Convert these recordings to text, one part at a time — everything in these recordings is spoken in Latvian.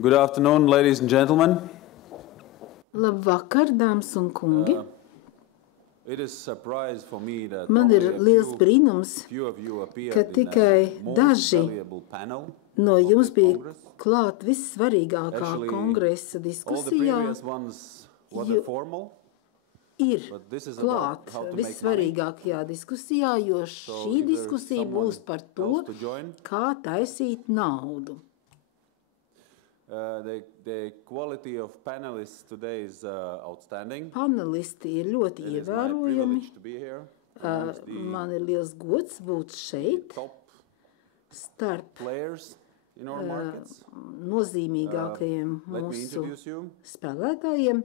Good afternoon, ladies and gentlemen. Labvakar, dāmas un kungi. It is a surprise for me that Man ir only liels brīnums, few of you appeared ka in tikai the most daži valuable panel no of jums the bija Congress. klāt vissvarīgākā Actually, kongresa all the diskusijā, previous ones were Jo- formal, ir but this is klāt about how to make money. vissvarīgākajā diskusijā, jo šī if there's diskusija someone būs par to, else to join. kā taisīt naudu. The quality of panelists today is outstanding. Panelisti ir ļoti It is my ievērojami. privilege to be here amongst the Man ir liels gods būt šeit top starp players in our markets. nozīmīgākajiem Let me mūsu introduce you. spēlētājiem.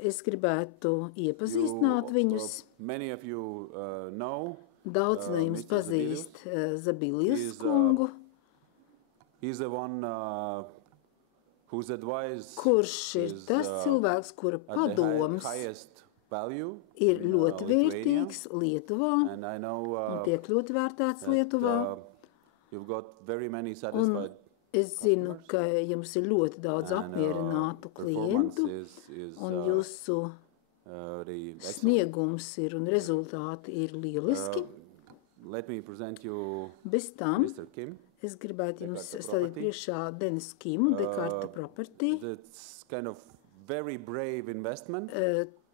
Es gribētu iepazīstināt viņus. Many of you know. Daudz no jums Mr. pazīst Zabilius He's, kungu, He's the one whose advice kurš ir is tas cilvēks, kura at the padoms highest value ir in, ļoti Lithuania. vērtīgs Lietuvā And I know un tiek ļoti vērtēts that, Lietuvā. You've got very many satisfied Es zinu, ka jums ir ļoti daudz and, apmierinātu performance klientu is un jūsu the excellent. sniegums ir un rezultāti ir lieliski. Let me present you Bez tam Mr. Kim. es gribētu jums Dekarta stādīt Property. priekšā Denis Kimu, Dekarta Property. That's kind of very brave investment.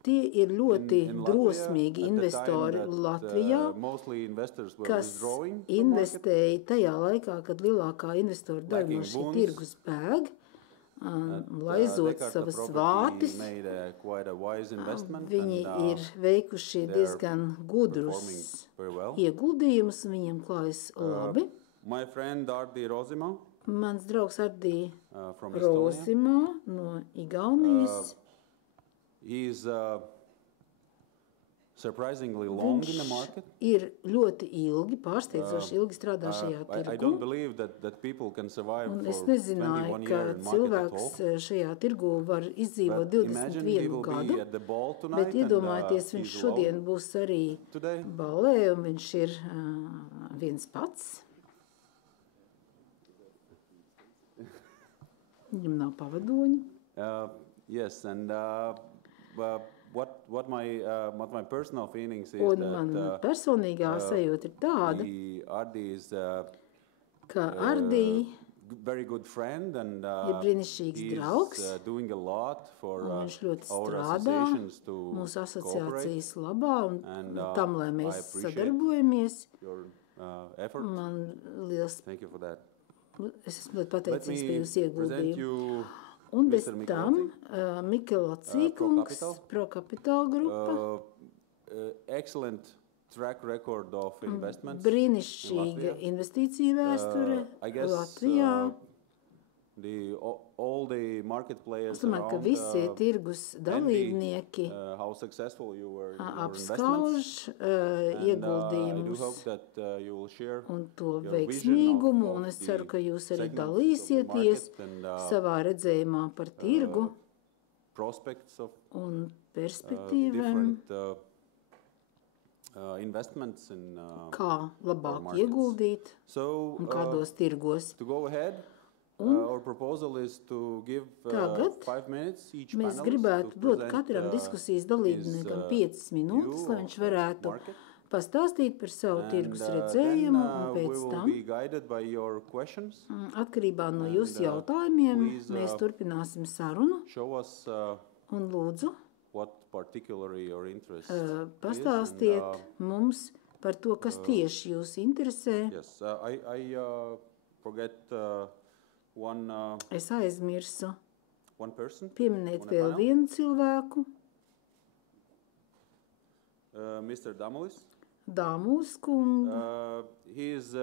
Tie ir ļoti in Latvia, drosmīgi at the investori time that, Latvijā, mostly investors were kas withdrawing from market. investēja tajā laikā, kad lielākā investoru daļa no Backing šī bonds. tirgus bēg, laizot Dekarta savas Property vātis. made quite a wise investment Viņi and, ir veikuši they're diezgan gudrus performing very well. ieguldījumus, un viņiem klājas labi. My friend Ardi Rozima Mans draugs Ardī from Estonia, Rozimā no Igaunijas. he's surprisingly long in the market. Ir ļoti ilgi, pārsteidzoši ilgi strādā šajā I tirgu. don't believe that people can survive Un for es nezināju, 21 ka years in market at cilvēks all. šajā tirgu var izdzīvot But imagine he 21 will be gadu, at the ball bet tonight and iedomājieties, viņš he's šodien alone būs arī today. balē, un viņš ir viens pats. Viņam nav pavadoņa. Yes, and what my personal feelings is Un that man personīgā sajūta ir tāda, Ardi is ka Ardī very good friend and ir brīnišķīgs he's draugs, doing a lot for un viņš ļoti our strādā associations to mūsu cooperate. asociācijas labā un And, tam, lai I mēs appreciate sadarbojamies. Your effort. Man liels, Thank you for that. es esmu ļoti Let pateicīgs par me jūsu present ieguldījumu. you Un bez Mr. tam Mikelocī kungs, ProCapital grupa, excellent track record of investments. brīnišķīga in investīcija vēsture I guess Latvijā. all the market players Es domāju, ka around, visi tirgus envy, dalībnieki how successful you were in your apskauž investments. And, I do ieguldījumus hope that you will share un to your vision veiksmīgumu, of un es the ceru, ka jūs arī segments of the dalīsieties market and, savā redzējumā par tirgu prospects of un perspektīvēm, different investments in kā labāk markets. ieguldīt so un kādos tirgos. to go ahead. Our proposal is to give Tagad 5 minutes each Mēs panelist gribētu to dot present, katram diskusijas dalībniekam his 5 minūtes, view lai viņš of varētu market. pastāstīt par savu tirgus And, redzējumu, then, un we pēc will tam, be guided by your questions. atkarībā no and, jūsu jautājumiem, please, mēs turpināsim sarunu Show us un lūdzu what particularly your interest pastāstiet is. mums par to, kas tieši jūs interesē. Yes, I forget one Es aizmirsu person. pieminēt on a vēl panel. vienu cilvēku, Mr. Damulis. Dāmūs kungu. He is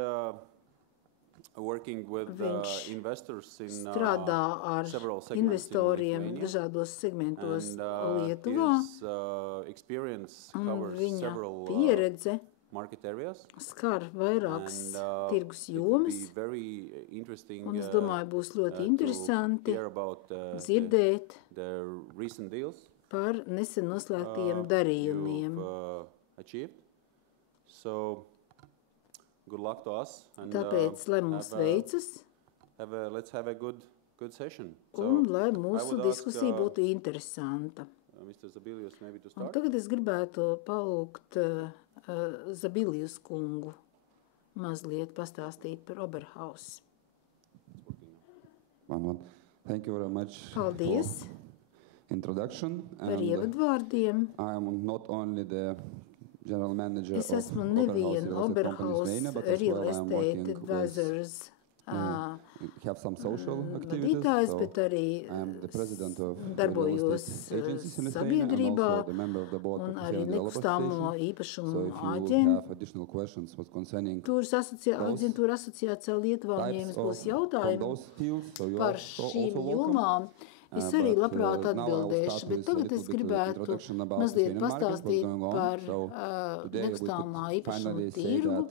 working with Viņš investors in strādā ar several segments in investoriem Lithuania. dažādos segmentos And Lietuvā, his experience un covers viņa several pieredze market areas. skar vairākas And tirgus it will be jomas, very interesting un es domāju, būs ļoti to interesanti hear about dzirdēt the recent deals par nesen noslēgtajiem darījumiem. you've achieved. So, good luck to us. And, Tāpēc, lai mums have a- veicas, let's have a good good session. Un lai mūsu would diskusija ask, būtu interesanta. Mr. Zabilius, maybe to Un start. tagad es gribētu palūgt Zabilius kungu mazliet pastāstīt par Oberhaus. Thank you very much Paldies for introduction. par ievadvārdiem. I am not only the general manager Es of esmu nevien Oberhaus Oberhaus but as Real well I am Estate working Advisors have some social activities. vadītājs, So bet arī I am the president of darbojos real estate agencies in Lithuania and sabiedrībā also the member of the board un of arī Lithuanian Developer nekustāmo Association. īpašumu So if you have additional questions concerning aģentūra asociācijā Lietuvā, un ja jums būs jautājumi par šīm jomām, es arī labprāt atbildēšu, bet tagad es gribētu mazliet pastāstīt par nekustāmā īpašuma tirgu,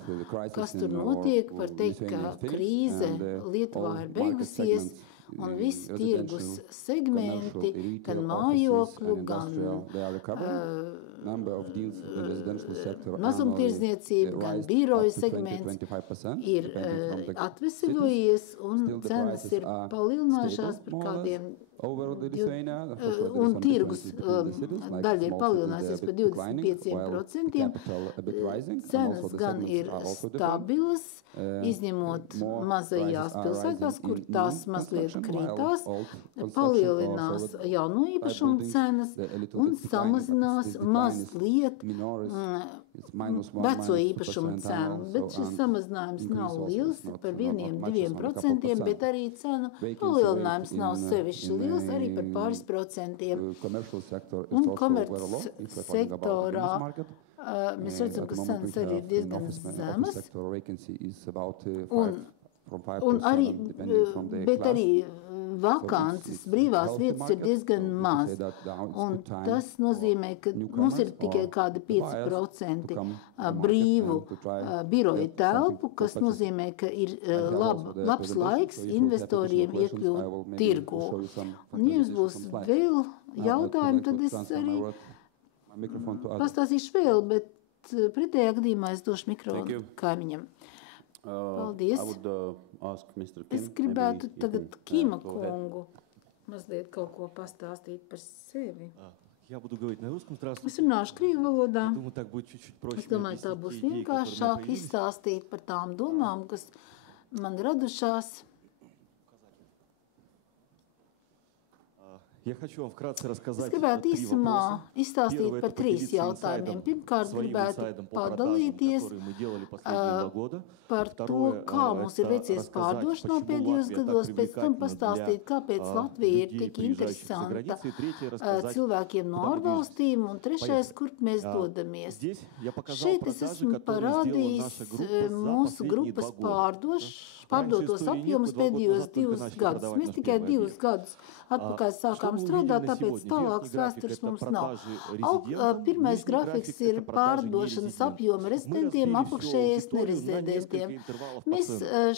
kas tur notiek, par teikt, ka krīze Lietuvā ir beigusies, un visi tirgus segmenti, gan mājokļu, gan mazumtirdzniecība, gan biroju segments ir atveseļojies, un cenas ir palielinājušās par kādiem un tirgus daļa ir palielinājusies par 25%. Cenas gan ir stabilas, izņemot mazajās pilsētās, kur tās mazliet krītās, palielinās jauno īpašumu cenas un samazinās mazliet veco īpašumu cenu, bet šis samazinājums nav liels, par 1–2%, bet arī cenu palielinājums nav sevišķi liels, arī par pāris procentiem. Un komerc sektorā mēs redzam, ka cenas arī ir diezgan zemas, un arī, bet arī vakances, brīvās vietas ir diezgan maz, un tas nozīmē, ka mums ir tikai kādi 5% brīvu biroju telpu, kas nozīmē, ka ir labs laiks investoriem iekļūt tirgu. Un ja jums būs vēl jautājumi, tad es arī pastāstīšu vēl, bet pretējā gadījumā es došu mikrofonu kaimiņam. Paldies. Es gribētu tagad Kima kungu mazliet kaut ko pastāstīt par sevi. Es runāšu krievu valodā. Es domāju, tā būs vienkāršāk izstāstīt par tām domām, kas man radušās. Es gribētu īsumā izstāstīt par 3 jautājumiem. Pirmkārt, gribētu padalīties par to, kā mums ir veicies pārdošanā pēdējos gados, pēc tam pastāstīt, kāpēc Latvija ir tik interesanta cilvēkiem no ārvalstīm, un trešais, kur mēs dodamies. Šeit es esmu parādījis mūsu grupas pārdotos apjomus pēdējos 2 gadus. Mēs tikai 2 gadus atpakaļ sākām strādāt, tāpēc tālākas vēstures mums nav. Pirmais grafiks ir pārdošanas apjoma rezidentiem, apakšējais nerezidentiem. Mēs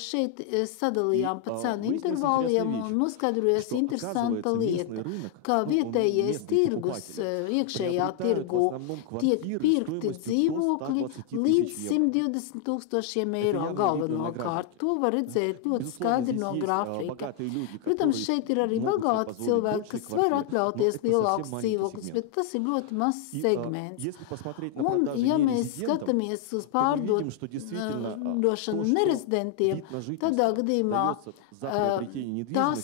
šeit sadalījām pa cenu intervāliem un noskaidrojas interesanta lieta, ka vietējais tirgus, iekšējā tirgu tiek pirkti dzīvokļi līdz 120,000 eiro galvenokārt. To var redzēt ļoti skaidri no grafika. Protams, šeit ir arī bagāti cilvēki, kas var atļauties lielākus dzīvokļus, bet tas ir ļoti mazs segments. Un, ja mēs skatāmies uz pārdošanu nerezidentiem, tādā gadījumā tas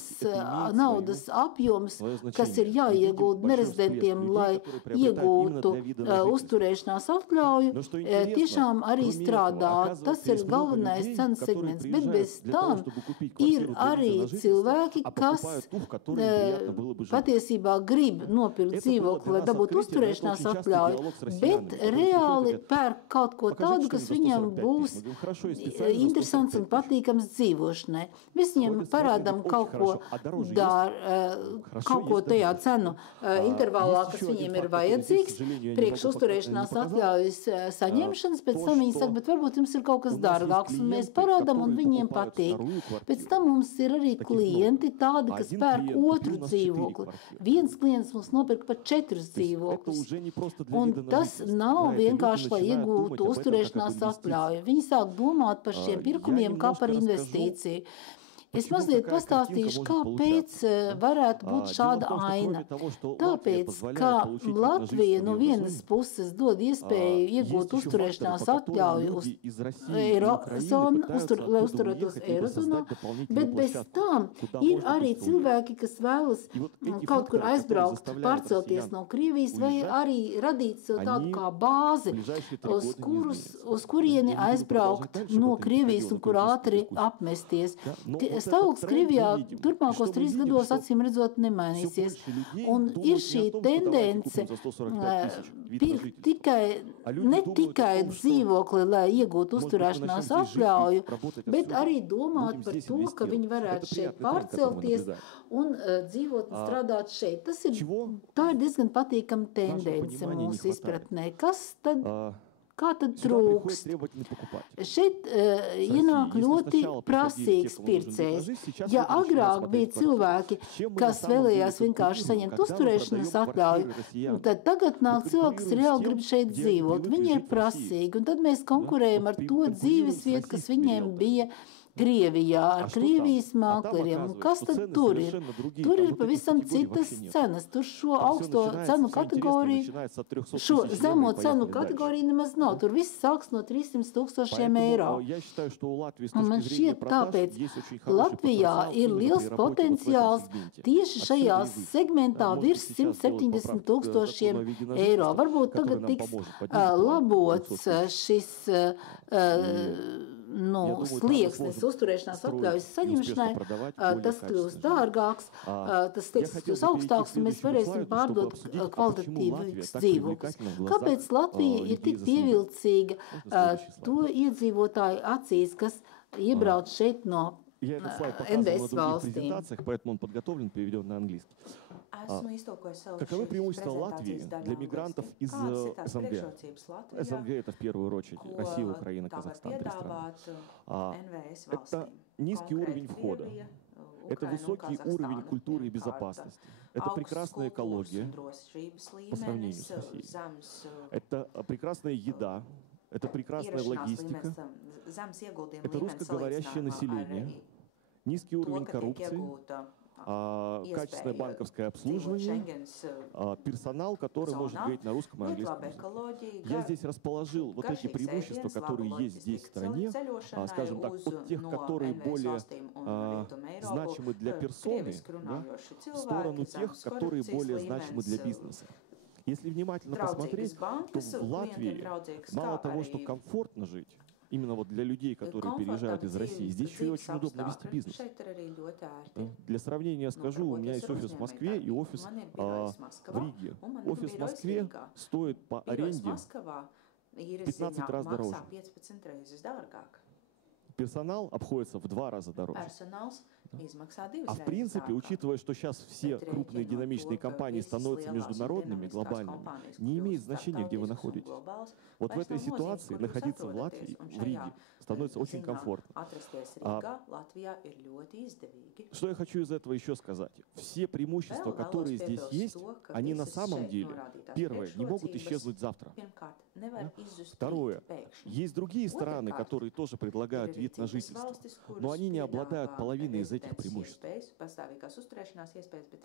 naudas apjoms, kas ir jāiegūt nerezidentiem, lai iegūtu uzturēšanās atļauju, tiešām arī strādā. Tas ir galvenais cenas segments, bet bez tam ir arī cilvēki, kas patiesībā grib nopirkt dzīvokli, lai dabūtu uzturēšanās atļauju, bet reāli pērk kaut ko tādu, kas viņam būs interesants un patīkams dzīvošanai. Mēs viņam parādām kaut ko tajā cenu intervālā, kas viņiem ir vajadzīgs, priekš uzturēšanās atļaujas saņemšanas, pēc tam viņi saka, bet varbūt jums ir kaut kas dārgāks, un mēs parādām, un viņiem patīk. Pēc tam mums ir arī klienti tādi, kas pērk otru dzīvokli. Viens klients mums nopirka par 4 dzīvokļus. Un tas nav vienkārši, lai iegūtu uzturēšanās atļauju. Viņi sāk domāt par šiem pirkumiem kā par investīciju. Es mazliet pastāstīšu, kāpēc varētu būt šāda aina. Tāpēc, ka Latvija no vienas puses dod iespēju iegūt uzturēšanās atļauju lai uzturētos Eirozonā, bet bez tam ir arī cilvēki, kas vēlas kaut kur aizbraukt, pārcelties no Krievijas, vai arī radīt sev tādu kā bāzi, uz kurieni aizbraukt no Krievijas un kur ātri apmesties. Stāvoklis Krievijā turpmākos 3 gados acīm redzot nemainīsies. Un ir šī tendence pirkt ne tikai dzīvokli, lai iegūtu uzturēšanās atļauju, bet arī domāt par to, ka viņi varētu šeit pārcelties un dzīvot un strādāt šeit. Tā ir diezgan patīkama tendence mūsu izpratnē. Kā tad trūkst? Šeit ienāk ļoti prasīgs pircējs. Ja agrāk bija cilvēki, kas vēlējās vienkārši saņemt uzturēšanas atļauju, tad tagad nāk cilvēki, kas reāli grib šeit dzīvot. Viņi ir prasīgi, un tad mēs konkurējam ar to dzīvesvietu, kas viņiem bija Krievijā, ar Krievijas mākleriem. Un kas tad tur ir? Tur ir pavisam citas cenas. Tur šo augsto cenu kategoriju, šo zemo cenu kategoriju nemaz nav. Tur viss sāks no 300,000 eiro. Un man šķiet tāpēc, Latvijā ir liels potenciāls tieši šajā segmentā virs 170,000 eiro. Varbūt tagad tiks labots šis slieksnis uzturēšanās atļaujas saņemšanai, tas kļūst dārgāks, tas slieksnis kļūst augstāks, un mēs varēsim pārdot kvalitatīvus dzīvokļus. Kāpēc Latvija ir tik pievilcīga to iedzīvotāju acīs, kas iebrauc šeit no NVS valstīm? Каковы преимущества Латвии для мигрантов из СНГ? СНГ это в первую очередь Россия, Украина, Казахстан, 3 страны. Это низкий уровень входа. Это высокий уровень культуры и безопасности. Это прекрасная экология по сравнению с Россией. Это прекрасная еда. Это прекрасная логистика. Это русскоговорящее население. Низкий уровень коррупции. Качественное банковское обслуживание, персонал, который может говорить на русском и английском языке. Я здесь расположил вот эти преимущества, которые есть здесь в стране, скажем так, от тех, которые более значимы для персоны, в сторону тех, которые более значимы для бизнеса. Если внимательно посмотреть, то в Латвии мало того, что комфортно жить, именно вот для людей, которые переезжают из России, здесь еще и очень удобно вести бизнес. Для сравнения скажу, у меня есть офис в Москве и офис в Риге. Офис в Москве стоит по аренде 15 раз дороже. Персонал обходится в 2 раза дороже. А в принципе, учитывая, что сейчас все крупные динамичные компании становятся международными, глобальными, не имеет значения, где вы находитесь. Вот в этой ситуации находиться в Латвии, в Риге, становится очень комфортно. Что я хочу из этого еще сказать? Все преимущества, которые здесь есть, они на самом деле, первое, не могут исчезнуть завтра. Второе, есть другие страны, которые тоже предлагают вид на жительство, но они не обладают половиной из этих преимуществ.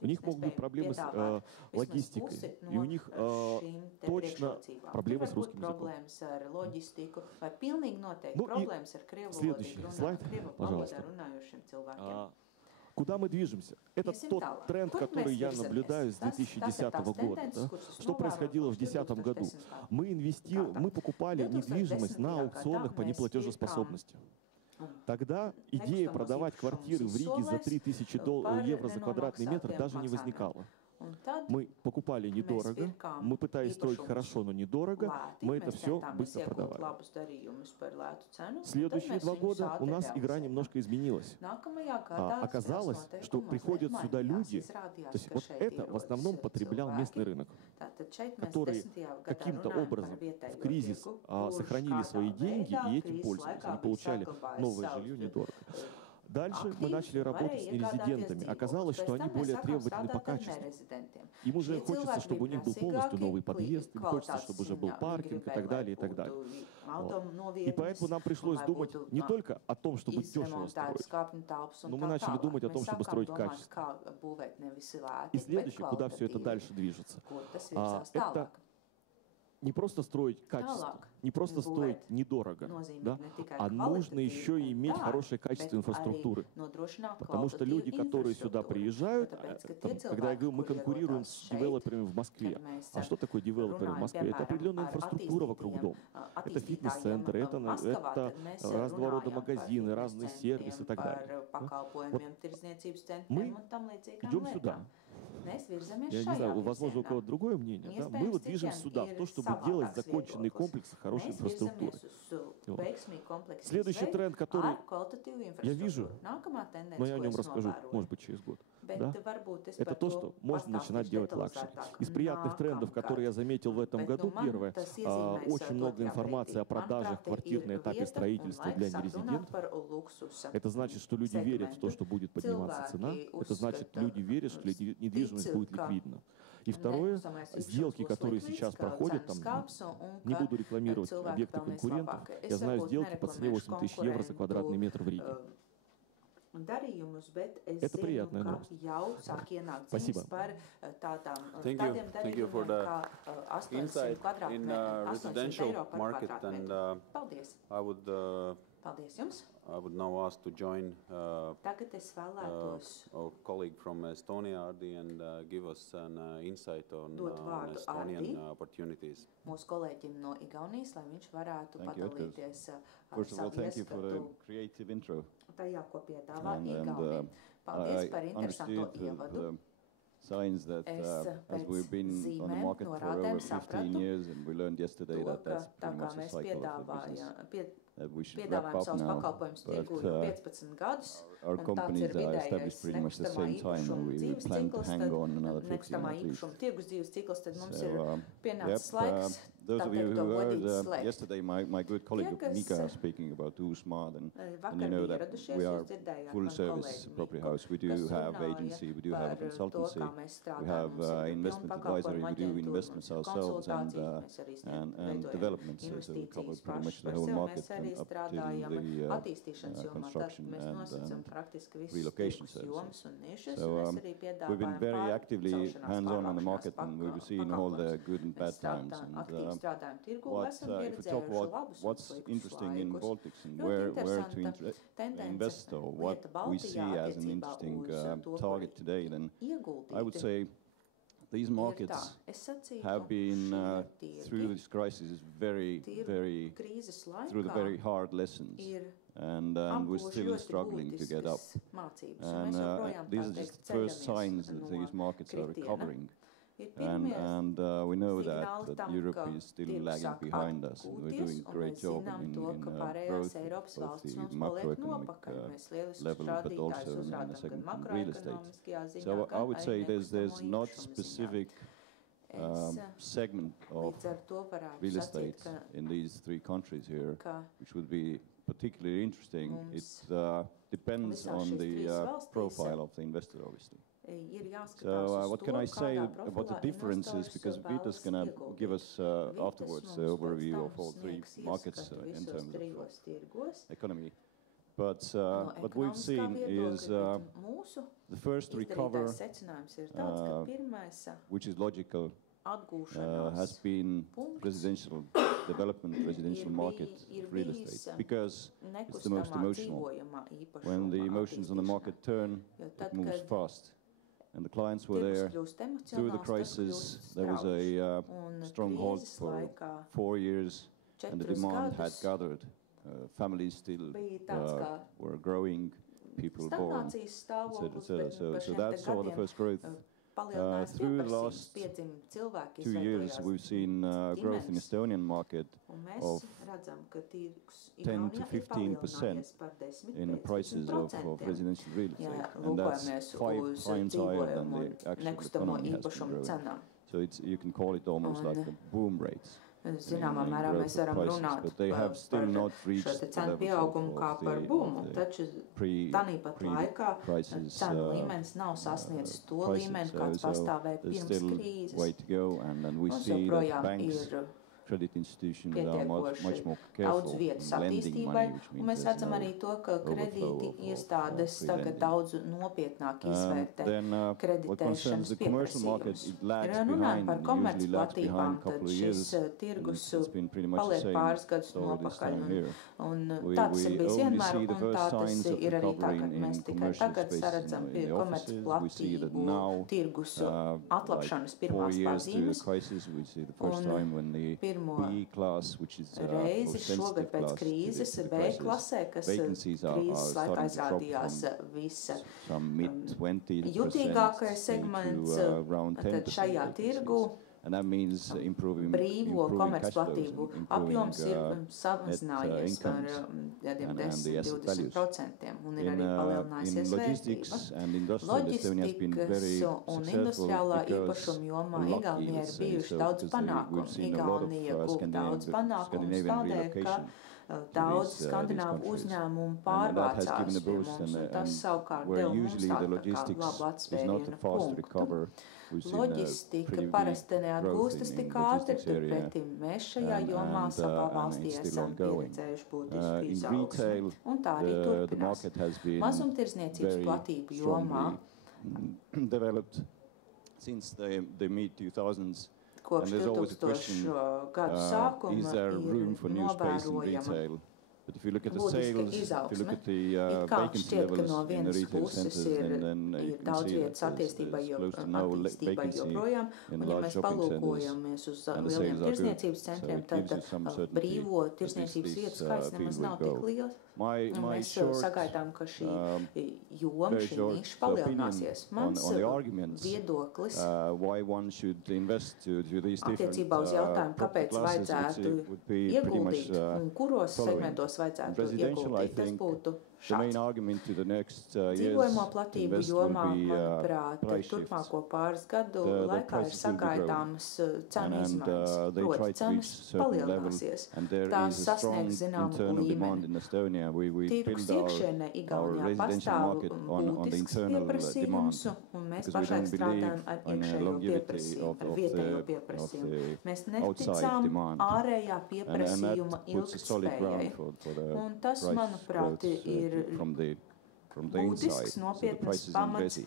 У них могут быть проблемы с логистикой, и у них точно проблемы с русским языком. Ну и следующий слайд, пожалуйста. Куда мы движемся? Это тот тренд, который я наблюдаю с 2010 года. Да? Что происходило в 2010 году? Мы покупали недвижимость на аукционах по неплатежеспособности. Тогда идея продавать квартиры в Риге за 3000 евро за квадратный метр даже не возникала. Мы покупали недорого, мы пытались строить хорошо, но недорого, мы это все быстро продавали. Следующие 2 года у нас игра немножко изменилась. Оказалось, что приходят сюда люди, то есть вот это в основном потреблял местный рынок, которые каким-то образом в кризис сохранили свои деньги и этим пользовались. Они получали новое жилье недорого. Дальше мы начали работать с нерезидентами. Оказалось, что они более требовательны по качеству. Им уже хочется, чтобы у них был полностью новый подъезд, им хочется, чтобы уже был паркинг и так далее, и так далее. Вот. И поэтому нам пришлось думать не только о том, чтобы дешево строить, но мы начали думать о том, чтобы строить качественно. И следующее, куда все это дальше движется, это не просто строить качественно, не просто строить недорого, да, а нужно еще и иметь хорошее качество инфраструктуры. Потому что люди, которые сюда приезжают, когда я говорю, мы конкурируем с девелоперами в Москве. А что такое девелоперы в Москве? Это определенная инфраструктура вокруг дома. Это фитнес-центры, это разного рода магазины, разные сервисы и так далее. Вот мы идем сюда. Я не знаю, возможно, у кого-то другое мнение. Да? Мы вот движемся сюда, в то, чтобы делать законченные комплексы хорошей инфраструктуры. Вот. Следующий тренд, который я вижу, но я о нем расскажу, может быть, через год. Да? Это то, что можно начинать делать лакшери. Из приятных трендов, которые я заметил в этом году, первое, очень много информации о продажах квартир на этапе строительства для нерезидентов. Это значит, что люди верят в то, что будет подниматься цена. Это значит, люди верят, что недвижимость будет ликвидна. И второе, сделки, которые сейчас проходят, там, не буду рекламировать объекты конкурентов, я знаю сделки по цене 8 000 евро за квадратный метр в Риге. Это приятная новость. Спасибо. Thank you for the insight in residential market, and I would now ask to join our colleague from Estonia, Ardi, and give us an insight on Estonian opportunities. Mūsu kolēģim no Igaunijas, lai viņš varētu padalīties First of all, thank you for the creative intro. Tajā, ko piedāvā Igaunija. Paldies par interesanto ievadu. Signs that as we've been on the market for over 15 years, and we learned yesterday that that's pretty much a cycle of the business. That we should wrap up now, but our companies are established pretty much the same time, and we plan to hang on another 15 at least. So, those of you who heard yesterday my good colleague Mika speaking about Uusmaad, and you know that we are full service property house. We do have agency, we do have a consultancy, we have investment advisory, we do investments ourselves and developments, so we cover pretty much the whole market and up to the construction and relocation services. So we've been very actively hands-on on the market, and we've seen all the good and bad times. And if we talk about what's interesting in Baltics and where to invest, or what we see as an interesting target today, then I would say these markets have been through this crisis very through the very hard lessons, and we're still struggling to get up. And these are just the first signs that these markets are recovering. And we know that Europe is still lagging behind us, and we're doing a great job in growth, both the macroeconomic level, but also in the segment in real estate. So I would say there's not specific segment of real estate in these three countries here, which would be particularly interesting. It depends on the profile of the investor, obviously. So what can I say about the differences, because Vita's going to give us afterwards the overview of all three markets in terms of economy. But what we've seen is the first recover, which is logical, has been residential development, residential market real estate, because it's the most emotional. When the emotions on the market turn, it moves fast. And the clients were there through the crisis. There was a stronghold for 4 years, and the demand had gathered. Families still were growing, people born, etc. So that saw the first growth. Through the last 2 years, we've seen growth in the Estonian market of 10 to 15% in the prices of residential real estate, and that's 5 times higher than the actual economy has been growing. So you can call it almost like a boom rates. Zināmā mērā mēs varam runāt par šo te cenu pieaugumu kā par bumu, taču tāpat laikā cenu līmenis nav sasniedzis to līmeni, kāds pastāvēja pirms krīzes. Mums joprojām ir pietiekoši daudz vietas attīstībai, un mēs redzam arī to, ka kredīti iestādes tagad daudz nopietnāk izvērtē kreditēšanas pieprasījumus. Ja runājam par komercplatībām, tad šis tirgus paliek pāris gadus nopakaļ, un tā tas ir bijis vienmēr, un tā tas ir arī tagad. Mēs tikai tagad saredzam pie komercplatību tirgus atlapšanas pirmās pazīmes, un reizi šogad pēc krīzes B klasē, kas krīzes laikā izrādījās visa jutīgākais segments, tad šajā tirgu brīvo komercplatību apjoms ir samazinājies par 10–20% un ir arī palielinājusies vērtība. Loģistikas un industriālā īpašuma jomā Igaunijā ir bijuši daudz panākumu. Igaunija guva daudz panākumus tādēļ, ka daudz skandināvu uzņēmumu pārvācās pie mums, un tas savukārt deva mums tādu kā labu atspērienu punktu. Loģistika parasti neatgūstas tik ātri, turpretī mēs šajā jomā savā valstī esam pieredzējuši būtisku izaugsmi, un tā arī turpinās. Mazumtirdzniecības platību jomā kopš 2000 gadu sākuma ir novērojama būtiska izaugsme. It kā šķiet, ka no vienas puses ir daudz vietas attīstībai joprojām, un ja mēs palūkojamies uz lieliem tirsniecības centriem, tad brīvo tirsniecības vietu skaits nemaz nav tik liels. Mēs sagaidām, ka šī joma, šī niša palielināsies. Mans viedoklis attiecībā uz jautājumu, kāpēc vajadzētu ieguldīt un kuros segmentos vajadzētu ieguldīt, tas būtu šāds. Dzīvojamo platību jomā, manuprāt, turpmāko pāris gadu laikā ir sagaidāmas cenu izmaiņas. Proti, cenas palielināsies. Tās sasniegs zināmu līmeni. Tirgus iekšienē Igaunijā pastāv būtisks pieprasījums, un mēs pašlaik strādājam ar iekšējo pieprasījumu, ar vietējo pieprasījumu. Mēs neticām ārējā pieprasījuma ilgtspējai. Un tas, manuprāt, ir būtisks, nopietnas pamats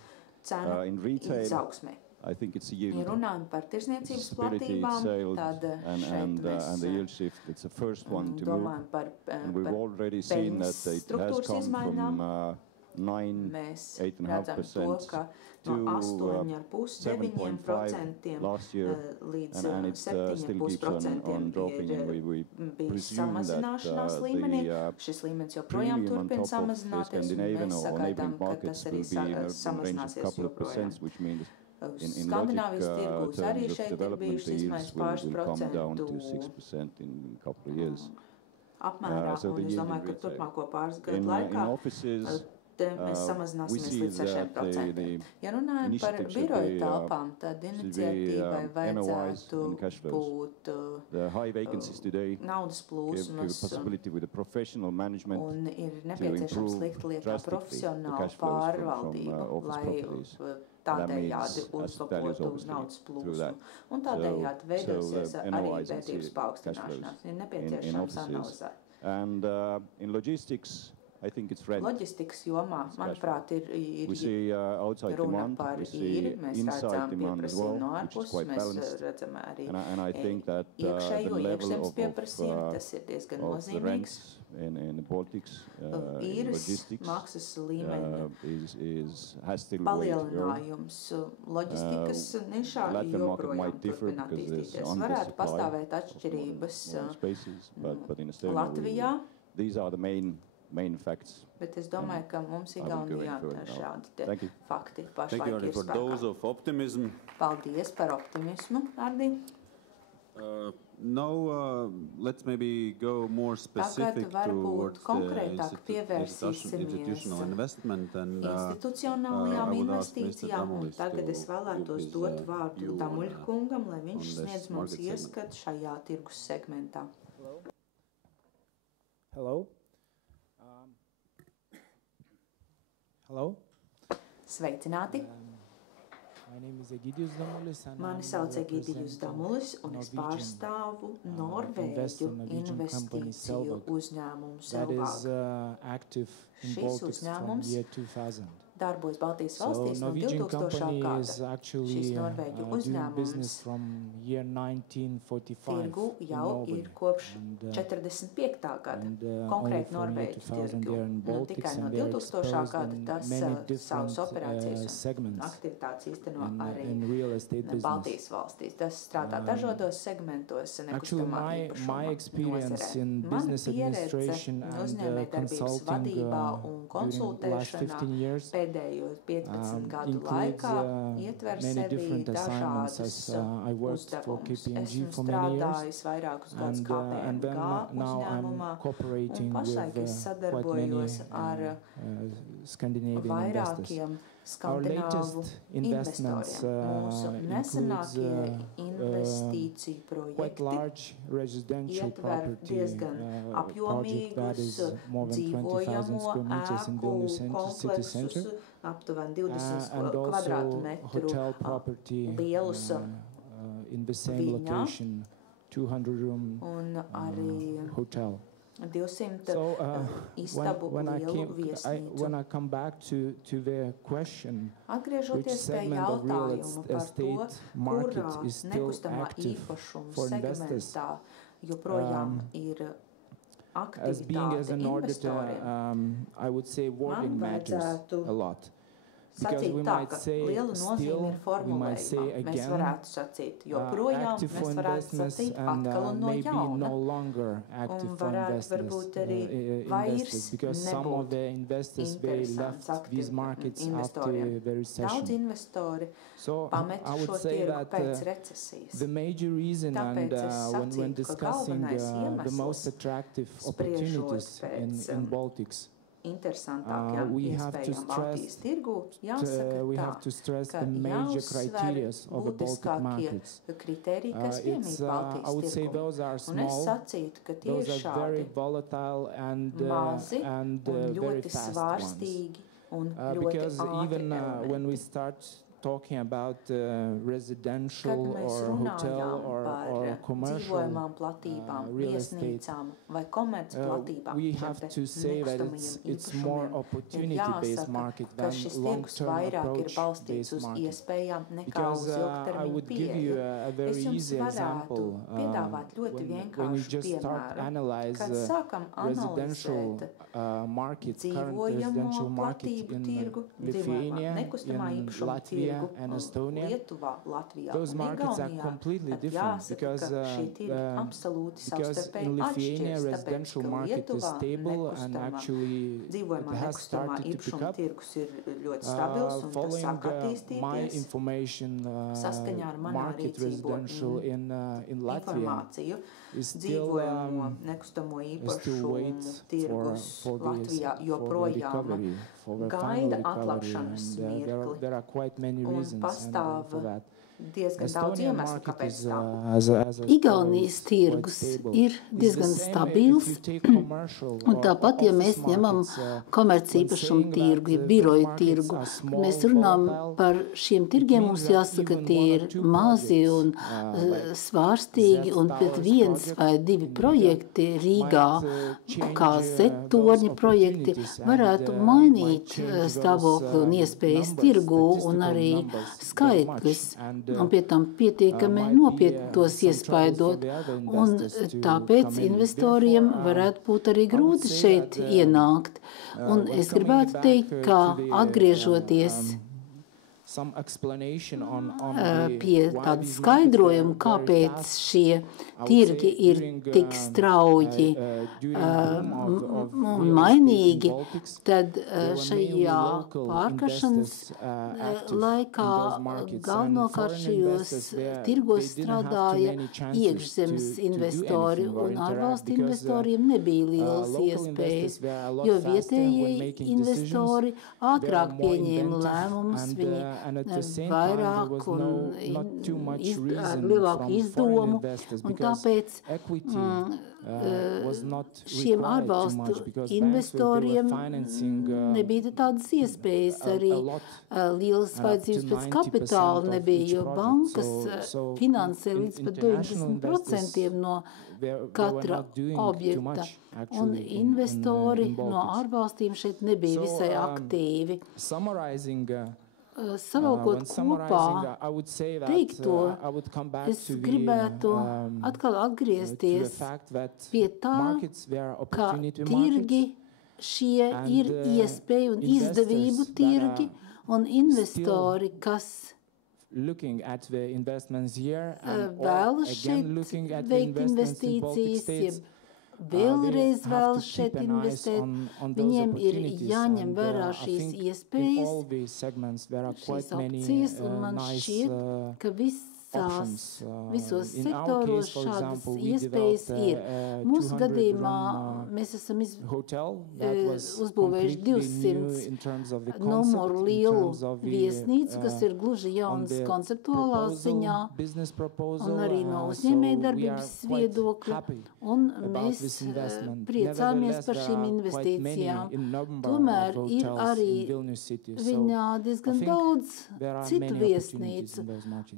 cenu izaugsmē. Ja runājam par tirsniecības platībām, tad šeit mēs domājam par peļņas struktūras izmaiņām. Mēs redzam to, ka no 8,5–9% līdz 7,5% ir bijis samazināšanās līmenī. Šis līmenis joprojām turpina samazināties, un mēs sagaidām, ka tas arī samazināsies joprojām. Skandināvijas tirgūs arī šeit ir bijušas izmaiņas pāris procentu apmērā, un es domāju, ka turpmāko pāris gadu laikā mēs samazināsimies līdz 6%. Ja runājam par biroju telpām, tad iniciatīvai vajadzētu būt naudas plūsmas un ir nepieciešams likt lietā profesionālu pārvaldību, lai tādējādi uzlabotu naudas plūsmu. Un tādējādi veidosies arī vērtības paaugstināšanās. Ir nepieciešams analizēt. Loģistikas jomā, manuprāt, ir runa par īri. Mēs redzam pieprasījumu no ārpuses, mēs redzam arī iekšējo iekšzemes pieprasījumu. Tas ir diezgan nozīmīgs. Īres maksas līmeņa palielinājums loģistikas nišā joprojām turpina attīstīties. Varētu pastāvēt atšķirības Latvijā. Bet es domāju, ka mums Igaunijā šādi fakti pašlaik ir spēkā. Paldies par optimismu, Ardi. No, let's maybe go more specific towards the institutional investment and institucionālajām investīcijām, un tagad es vēlētos dot vārdu Damuļa kungam, lai viņš sniedz mums ieskatu šajā tirgus segmentā. Hello. Hello. Sveicināti. Mani sauc Egidijus Damulis, un es pārstāvu Norvēģu investīciju uzņēmumu Selvag. Šis uzņēmums darbojas Baltijas valstīs no 2000. gada. Šis Norvēģu uzņēmums tirgu jau ir kopš 45. gada. Konkrēti Norvēģu tirgu. Tikai no 2000. gada tas savas operācijas un aktivitātes īsteno arī Baltijas valstīs. Tas strādā dažādos segmentos nekustamā īpašuma nozarē. Man pieredze uzņēmējdarbības vadībā un konsultēšanā pēdējos 15 gadu laikā ietver sevi dažādus uzdevumus. Esmu strādājis vairākus gadus KPMG uzņēmumā, un pašlaik es sadarbojos ar vairākiem skandināvu investoriem. Mūsu nesenākie investīciju projekti ietver diezgan apjomīgus dzīvojamo ēku kompleksus, aptuveni 20 kvadrātmetru lielus Viļņā, un arī 200 istabu lielu viesnīcu. Atgriežoties pie jautājumu par to, kurā nekustamā īpašuma segmentā joprojām ir aktivitāte investoriem, man vajadzētu sacīt tā, ka liela nozīme ir formulējumā. Mēs varētu sacīt joprojām, mēs varētu sacīt atkal un no jauna. Un varētu varbūt arī vairs nebūt interesants aktivitātes investoriem. Daudz investori pamet šo tirgu pēc recesijas. Tāpēc es sacītu, ka galvenais iemesls spriežot pēc interesantākajām iespējām Baltijas tirgū, jāsaka tā, ka jāuzsver būtiskākie kriteriji, kas piemīt Baltijas tirgū. Un es sacītu, ka tie ir šādi mazi un ļoti svārstīgi un ļoti ātri elementi. Talking about residential or hotel or commercial real estate, we have to say that it's more opportunity-based market than long-term approach-based market. Because I would give you a very easy example. When you just start analyze residential markets, current residential market in Lithuania, in Latvia, and Estonia, those markets are completely different because in Lithuania residential market is stable and actually it has started to pick up. Following my information, market residential in Latvia is still wait for the recovery, for the final recovery, and there are quite many reasons for that. Diezgan daudz iemeslu, kāpēc tā. Igaunijas tirgus ir diezgan stabils, un tāpat, ja mēs ņemam komercīpašumu tirgu, ja biroju tirgu, kad mēs runājam par šiem tirgiem, mums jāsaka, tie ir mazi un svārstīgi, un pēc 1 vai 2 projekti Rīgā, kā Z-torņa projekti, varētu mainīt stāvokli un iespējas tirgu un arī skaitlis. Un pie tam pietiekami nopietni tos iespaidot, un tāpēc investoriem varētu būt arī grūti šeit ienākt. Un es gribētu teikt, ka atgriežoties pie tāda skaidrojuma, kāpēc šie tirgi ir tik strauji un mainīgi, tad šajā pārkaršanas laikā galvenokārt šajos tirgos strādāja iekšzemes investori, un ārvalstu investoriem nebija lielas iespējas, jo vietējie investori ātrāk pieņēma lēmumus, viņi vairāk un ar lielāku izdomu, un tāpēc šiem ārvalstu investoriem nebija tādas iespējas, arī lielas vajadzības pēc kapitāla nebija, jo bankas finansē līdz pat 90% no katra objekta, un investori no ārvalstīm šeit nebija visai aktīvi. Savalkot kopā teikto, es gribētu atkal atgriezties pie tā, ka tirgi šie ir iespēju un izdevību tirgi un investori, kas vēlas šeit veikt investīcijas, jeb vēlreiz vēlas šeit investēt, viņiem ir jāņem vērā šīs iespējas, šīs opcijas, un man šķiet, ka visos sektoros šādas iespējas ir. Mūsu gadījumā mēs esam uzbūvējuši 200 numuru lielu viesnīcu, kas ir gluži jauns konceptuālā ziņā un arī no uzņēmējdarbības viedokļa, un mēs priecāmies par šīm investīcijām. Tomēr ir arī viņā diezgan daudz citu viesnīcu,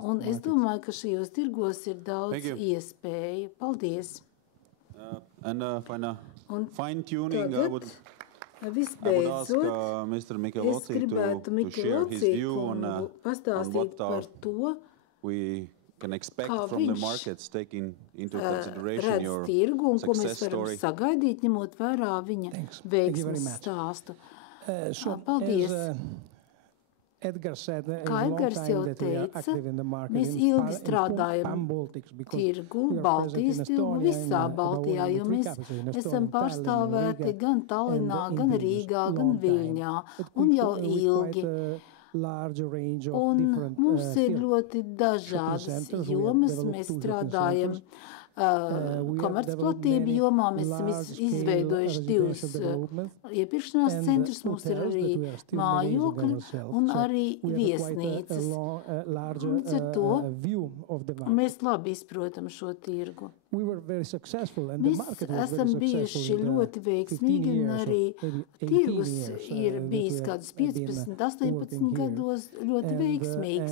un es domāju, ka šajos tirgos ir daudz iespēju. Paldies! Fine-tuning, visbeidzot, es gribētu Michelozzi kungu pastāstīt par to, kā viņš redz tirgu un ko mēs varam sagaidīt, ņemot vērā viņa veiksmes stāstu. Paldies! Kā Edgars jau teica, mēs ilgi strādājam tirgu, Baltijas tirgu, visā Baltijā, jo mēs esam pārstāvēti gan Tallinā, gan Rīgā, gan Viļņā, un jau ilgi. Un mums ir ļoti dažādas jomas, mēs strādājam komercplatību jomā, mēs esam izveidojuši 2 iepirkšanās centrus, mums ir arī mājokļi un arī viesnīcas. Līdz ar to mēs labi izprotam šo tirgu. Mēs esam bijuši ļoti veiksmīgi un arī tirgus ir bijis kādus 15, 18 gados ļoti veiksmīgs.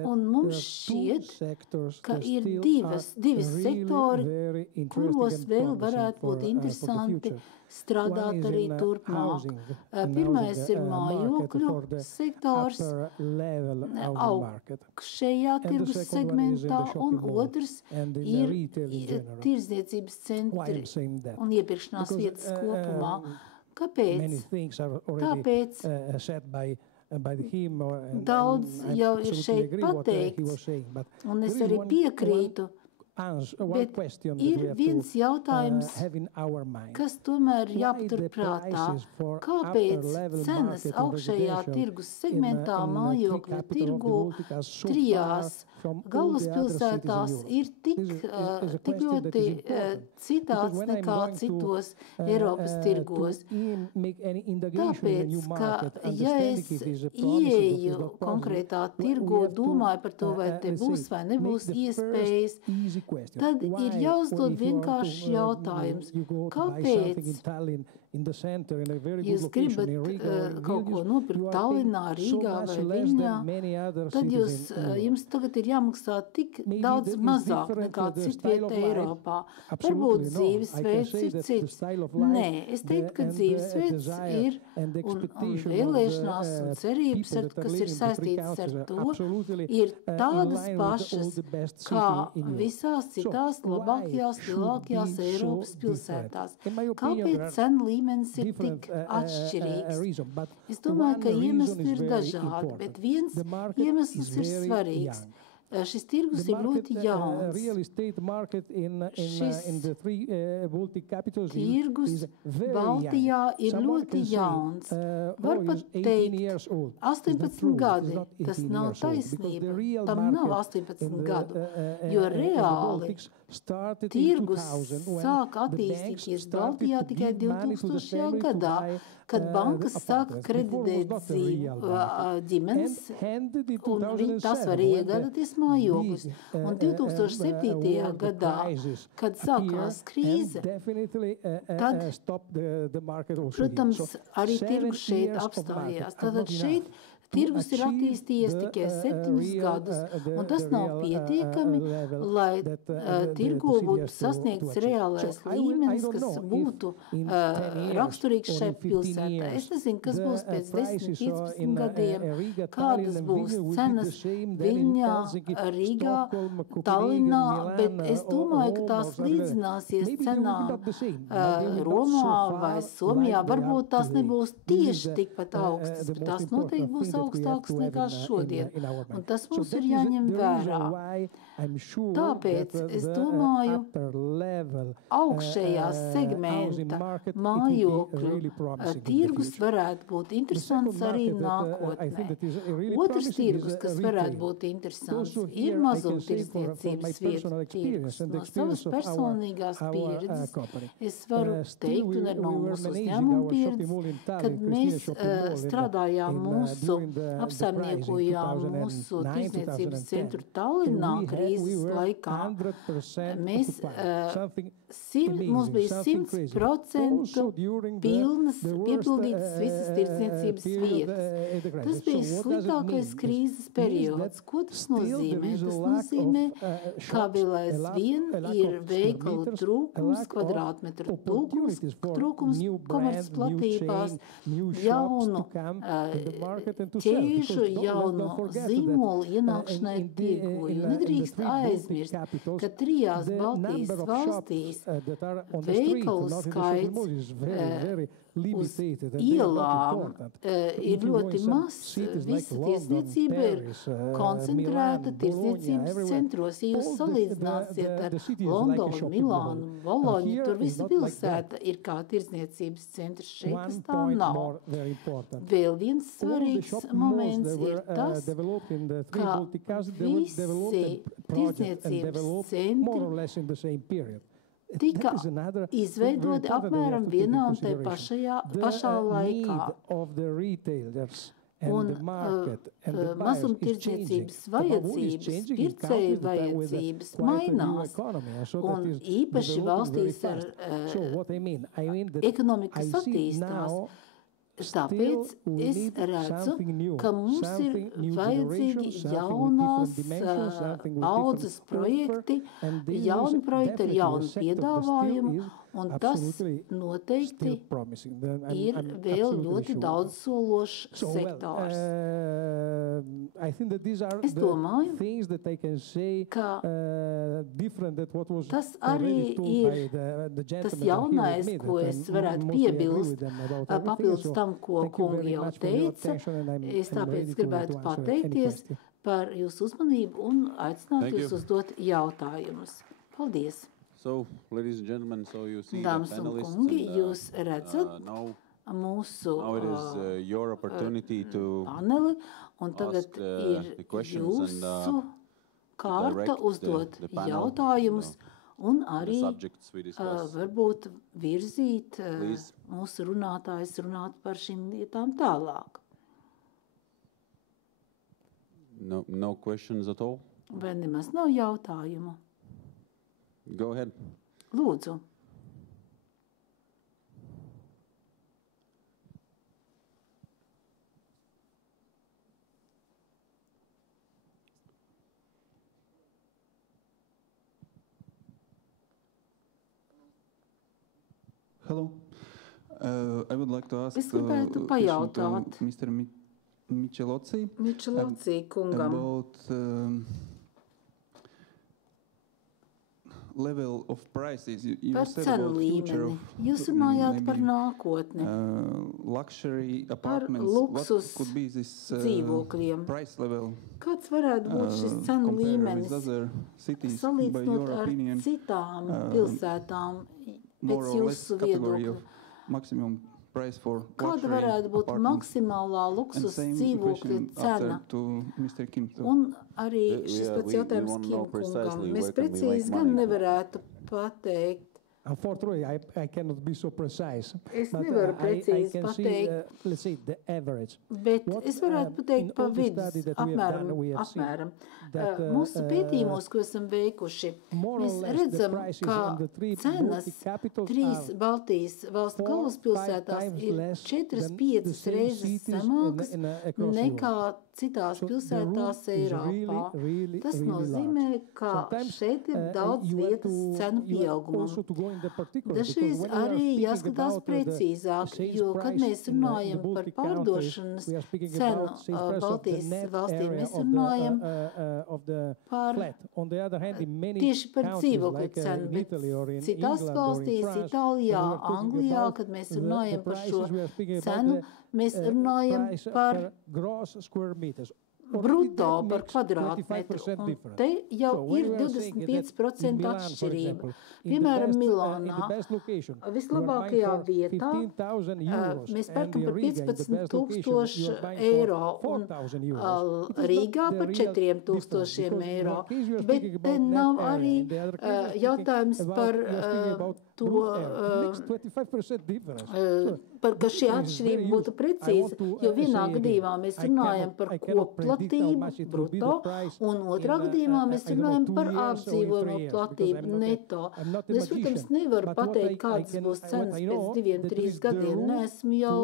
Un mums šķiet, ka ir divi sektori, kuros vēl varētu būt interesanti strādāt arī turpmāk. Pirmais ir mājokļu sektors augšējā tirgus segmentā, un otrs ir tirdzniecības centri un iepirkšanās vietas kopumā. Kāpēc? Tāpēc daudz jau ir šeit pateikts, un es arī piekrītu, bet ir viens jautājums, kas tomēr jāpatur prātā. Kāpēc cenas augšējā tirgus segmentā mājokļu tirgu 3 galvaspilsētās ir tik ļoti citāds nekā citos Eiropas tirgos? Tāpēc, ka ja es ieeju konkrētā tirgu, domāju par to, vai te būs vai nebūs iespējas, tad ir jāuzdod vienkārši jautājums, kāpēc jūs gribat kaut ko nopirkt Tallinā, Rīgā vai Viļņā, tad jums tagad ir jāmaksā tik daudz mazāk nekā citvieta Eiropā. Varbūt dzīvesveids ir cits. Nē, es teiktu, ka dzīvesveids ir un vēlēšanās un cerības, kas ir saistītas ar to, ir tādas pašas kā visās citās labākajās, lielākajās Eiropas pilsētās. Kāpēc cenu līmenis līmenis ir tik atšķirīgs. Es domāju, ka iemesli ir dažādi, bet viens iemesls ir svarīgs. Šis tirgus ir ļoti jauns. Šis tirgus Baltijā ir ļoti jauns. Var pat teikt, 18 gadi, tas nav taisnība, tam nav 18 gadu, jo reāli tirgus sāk attīstīties Baltijā tikai 2000. gadā, kad bankas sāka kreditēt ģimenes, un tas var iegādāties mājokļus. Un 2007. gadā, kad sākās krīze, tad, protams, arī tirgus šeit apstājās. Tātad šeit tirgus ir attīstījies tikai 7 gadus, un tas nav pietiekami, lai tirgu būtu sasniegts reālais līmenis, kas būtu raksturīgs šai pilsētai. Es nezinu, kas būs pēc 10-15 gadiem, kādas būs cenas Viļņā, Rīgā, Tallinā, bet es domāju, ka tās līdzināsies cenām Romā vai Somijā. Varbūt tās nebūs tieši tikpat augstas, bet tās noteikti būs augstāks nekā šodien. Un tas mums ir jāņem vērā. Tāpēc es domāju, augšējā segmenta mājokļu tirgus varētu būt interesants arī nākotnē. Otrs tirgus, kas varētu būt interesants, ir mazumtirdzniecības vietu tirgus. No savas personīgās pieredzes es varu teikt, un arī no mūsu uzņēmuma pieredzes, kad mēs strādājām apsaimniekojām mūsu tirdzniecības centru Tallinā krīzes laikā, mums bija 100% piepildītas visas tirdzniecības vietas. Tas bija sliktākais krīzes periods. Ko tas nozīmē? Tas nozīmē, ka vēl aizvien ir veikalu trūkums, kvadrātmetru trūkums komercplatībās, jaunu ķēžu, jaunu zīmolu ienākšanai tirgu. Jo nedrīkst aizmirst, ka 3 Baltijas valstīs veikalu skaits uz ielām ir ļoti mazs. Visa tirdzniecība ir koncentrēta tirdzniecības centros. Ja jūs salīdzināsiet ar Londonu, Milānu, Boloņu, tur visa pilsēta ir kā tirdzniecības centrs. Šeit tas tā nav. Vēl viens svarīgs moments ir tas, ka visi tirdzniecības centri tika izveidoti apmēram vienā un te pašā laikā. Un mazumtirdzniecības vajadzības, pircēju vajadzības mainās. Un īpaši valstīs ar ekonomikas attīstās. Tāpēc es redzu, ka mums ir vajadzīgi jaunās paudzes projekti, jauni projekti ar jaunu piedāvājumu, un tas noteikti ir vēl ļoti daudz sološs sektors. Es domāju, ka tas arī ir tas jaunais, ko es varētu piebilst, papildus tam, ko kungi jau teica. Es tāpēc gribētu pateikties par jūsu uzmanību un aicināt jūs uzdot jautājumus. Paldies! So, ladies and gentlemen, so you see Dāmas the un panelists kungi, jūs redzat mūsu now it is your opportunity to paneli, un tagad ir jūsu kārta uzdot jautājumus un arī varbūt virzīt mūsu runātājs runāt par šīm lietām tālāk. No questions at all? Vai nemaz nav jautājumu? Go ahead. Lūdzu. Hello. I would like to ask Es gribētu pajautāt Mr. Michelozzi kungam about level of prices. You Par said cenu about future līmeni. of Jūs runājāt par maybe nākotni, luxury par apartments. luksus What could be this dzīvokļiem. price level Kāds varētu būt šis cenu compared with līmenis, other cities, by salīdzinot your ar opinion? citām pilsētām More pēc or less jūsu category viedokļa? of maximum price for Kāda luxury varētu būt apartments? maksimālā And luksus same dzīvokļa question cena? after to Mr. Kim. So Un arī šis Yeah, pats we jautājums wanna know Kim kungam. precisely Mēs where can we precīzi make gan money. nevarētu pateikt. Unfortunately, I cannot be so precise. Es But, nevaru I precīzi can see, pateikt, let's say, the average. bet What, es varētu in pateikt pa all the vidus, study that we have apmēram. done, we have seen that, Mūsu pētījumos, ko esam veikuši, more or mēs less redzam, the prices ka in the three cenas Baltic capitals trīs are Baltijas valstu 4-5 galvaspilsētās times ir less 4-5 than the same reizes cities zemākas across nekā citās So the pilsētās room is Eiropā. really Tas large. nozīmē, ka Sometimes, šeit ir daudz you have vietas cenu you have also pieaugumam. to go in the particulars, Dažreiz because when we are arī speaking jāskatās about, precīzāk, sales jo, kad price mēs in the runājam par Baltic countries, pārdošanas we are speaking cenu about sales price of the Baltijas net valstīm, area mēs of runājam of the par flat. On the other hand, in many tieši par countries dzīvokļu like cenu, in bet Italy or in citās England or in valstīs, France, Itālijā, when we are talking Anglijā, about kad mēs the runājam par šo prices, we are speaking about cenu, the, mēs runājam price par per gross square meters. bruto par makes kvadrātmetru. 25% Un difference. te jau So when ir we are saying that 25% in Milan, for atšķirība. example, in the Piemēram, best, Milānā, in the best location, you are vislabākajā buying for vietā, 15,000 euros, mēs and pērkam in par Riga, in the best 15 location, tūkstoši you are buying eiro for un 4,000 euros. It is Rīgā not par the 4 real tūkstošiem difference, because in eiro. one case you are Bet speaking te about net nav area, arī in the other case you are speaking jautājums about- par you are speaking about to, brute area. It makes 25% difference. So par ka šī it is atšķirība very būtu useful. I precīza, want to, jo vienā say again, gadījumā mēs I runājam par cannot predict how much koplatību it will be the bruto, price un otrā in, gadījumā mēs I don't know, runājam 2 par years or in 3 apdzīvojamo years, platību because neto. I'm not a Es, protams, magician, nevaru but what pateikt, I kādas can- būs what cenas I pēc know, 2, that 3 is the gadiem. room Neesmu jau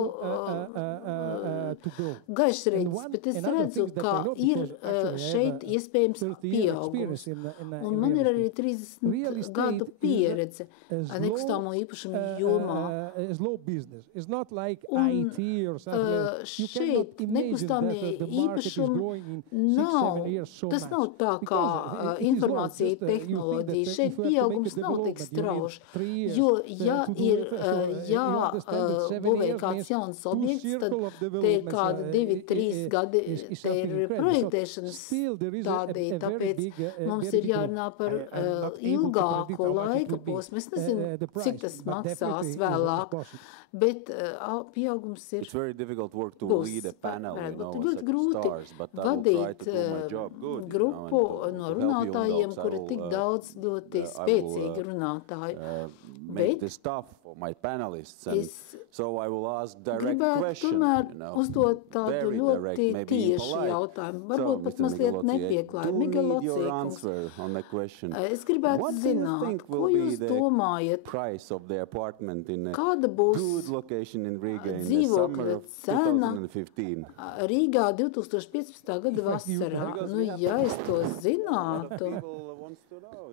to grow. gaišreģis, bet es another redzu, things that ka I know, ir because actually I šeit have a iespējams 30-year pieaugums. experience in Un man ir real arī estate. 30 Real estate gadu is pieredze a slow, nekustāmo īpašumu jomā. a slow business. It's not like Un, IT or something like that. You cannot šeit imagine nekustāmie that the market is īpašumi growing in 6-7 years so tas much. nav tā kā Because it is low, informācija just, you think tehnoloģija. that Šeit if you have to make a pieaugums nav tik development, you need strauji, 3 years jo to ja do ir it. So, you understand that 7 būvē years kāds means jauns 2 objekts, tad circle of te ir developments, kādi 2-3 gadi, is te something ir incredible. So projektēšanas still there is a stādī, very tāpēc big, mums very ir big room. jārunā par I am not able to ilgāku predict how much it laika will be, posmu. Es nezinu, the price, cik tas but maksās definitely is vēlāk, possible. bet pieaugums ir It's very difficult work to būs. lead a panel, you Varētu know, būt with ļoti such grūti stars, but I will try vadīt to do my job good, you grupu know, and no to help you runātājiem, folks. I kuri will, tik daudz ļoti I will, spēcīgi runātāji. make Bet this tough for my panelists, and es so I will ask direct gribētu question, tomēr you know, uzdot tādu very ļoti direct, maybe tiešu impolite. jautājumu. So, Varbūt pat Mr. mazliet Michelozzi, nepieklāju. do need your Migelocīkums. answer on the question. Es gribētu What do you zināt, think ko will be jūs the domājat, price of the apartment in a kāda būs good location in Riga in the dzīvokļa summer of cena 2015? Rīgā 2015. gada vasarā. Nu, ja es to zinātu,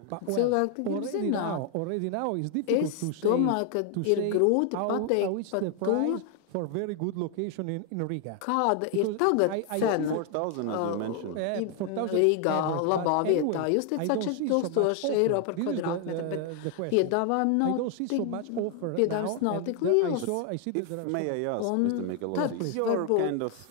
But, cilvēki grib zināt. already now it's difficult Es to say, domāju, ka to ir say grūti how pateikt is par the to, price for very good location in Riga. kāda ir Because tagad I- cena 4,000 as you mentioned. Rīgā average, labā but anyway, vietā. Jūs I teicāt don't see so much 4000 eiro offer. par This is kvadrātmetru, the bet question. piedāvājumi I nav don't see tik, so much offer piedāvājums now, nav and tik I liels. see that If there are may I ask, Un Mr. tad Michelozzi, your varbūt kind of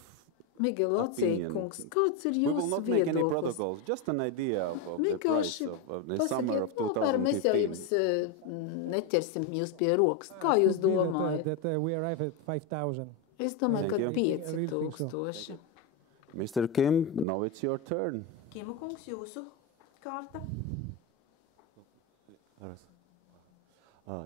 Migelocī opinion. kungs, kāds ir We will jūsu not make any viedoklis? protocols, just an idea of the price Vienkārši of the summer of pasakiet, piemēram, mēs jau 2015. jums neķersim jūs pie rokas. Kā jūs Could be domājat? that we arrive at 5,000. Es domāju, ka Thank you. I really think so. 5000. Mr. Kim, now it's your turn. Kima kungs, jūsu kārta. Раз.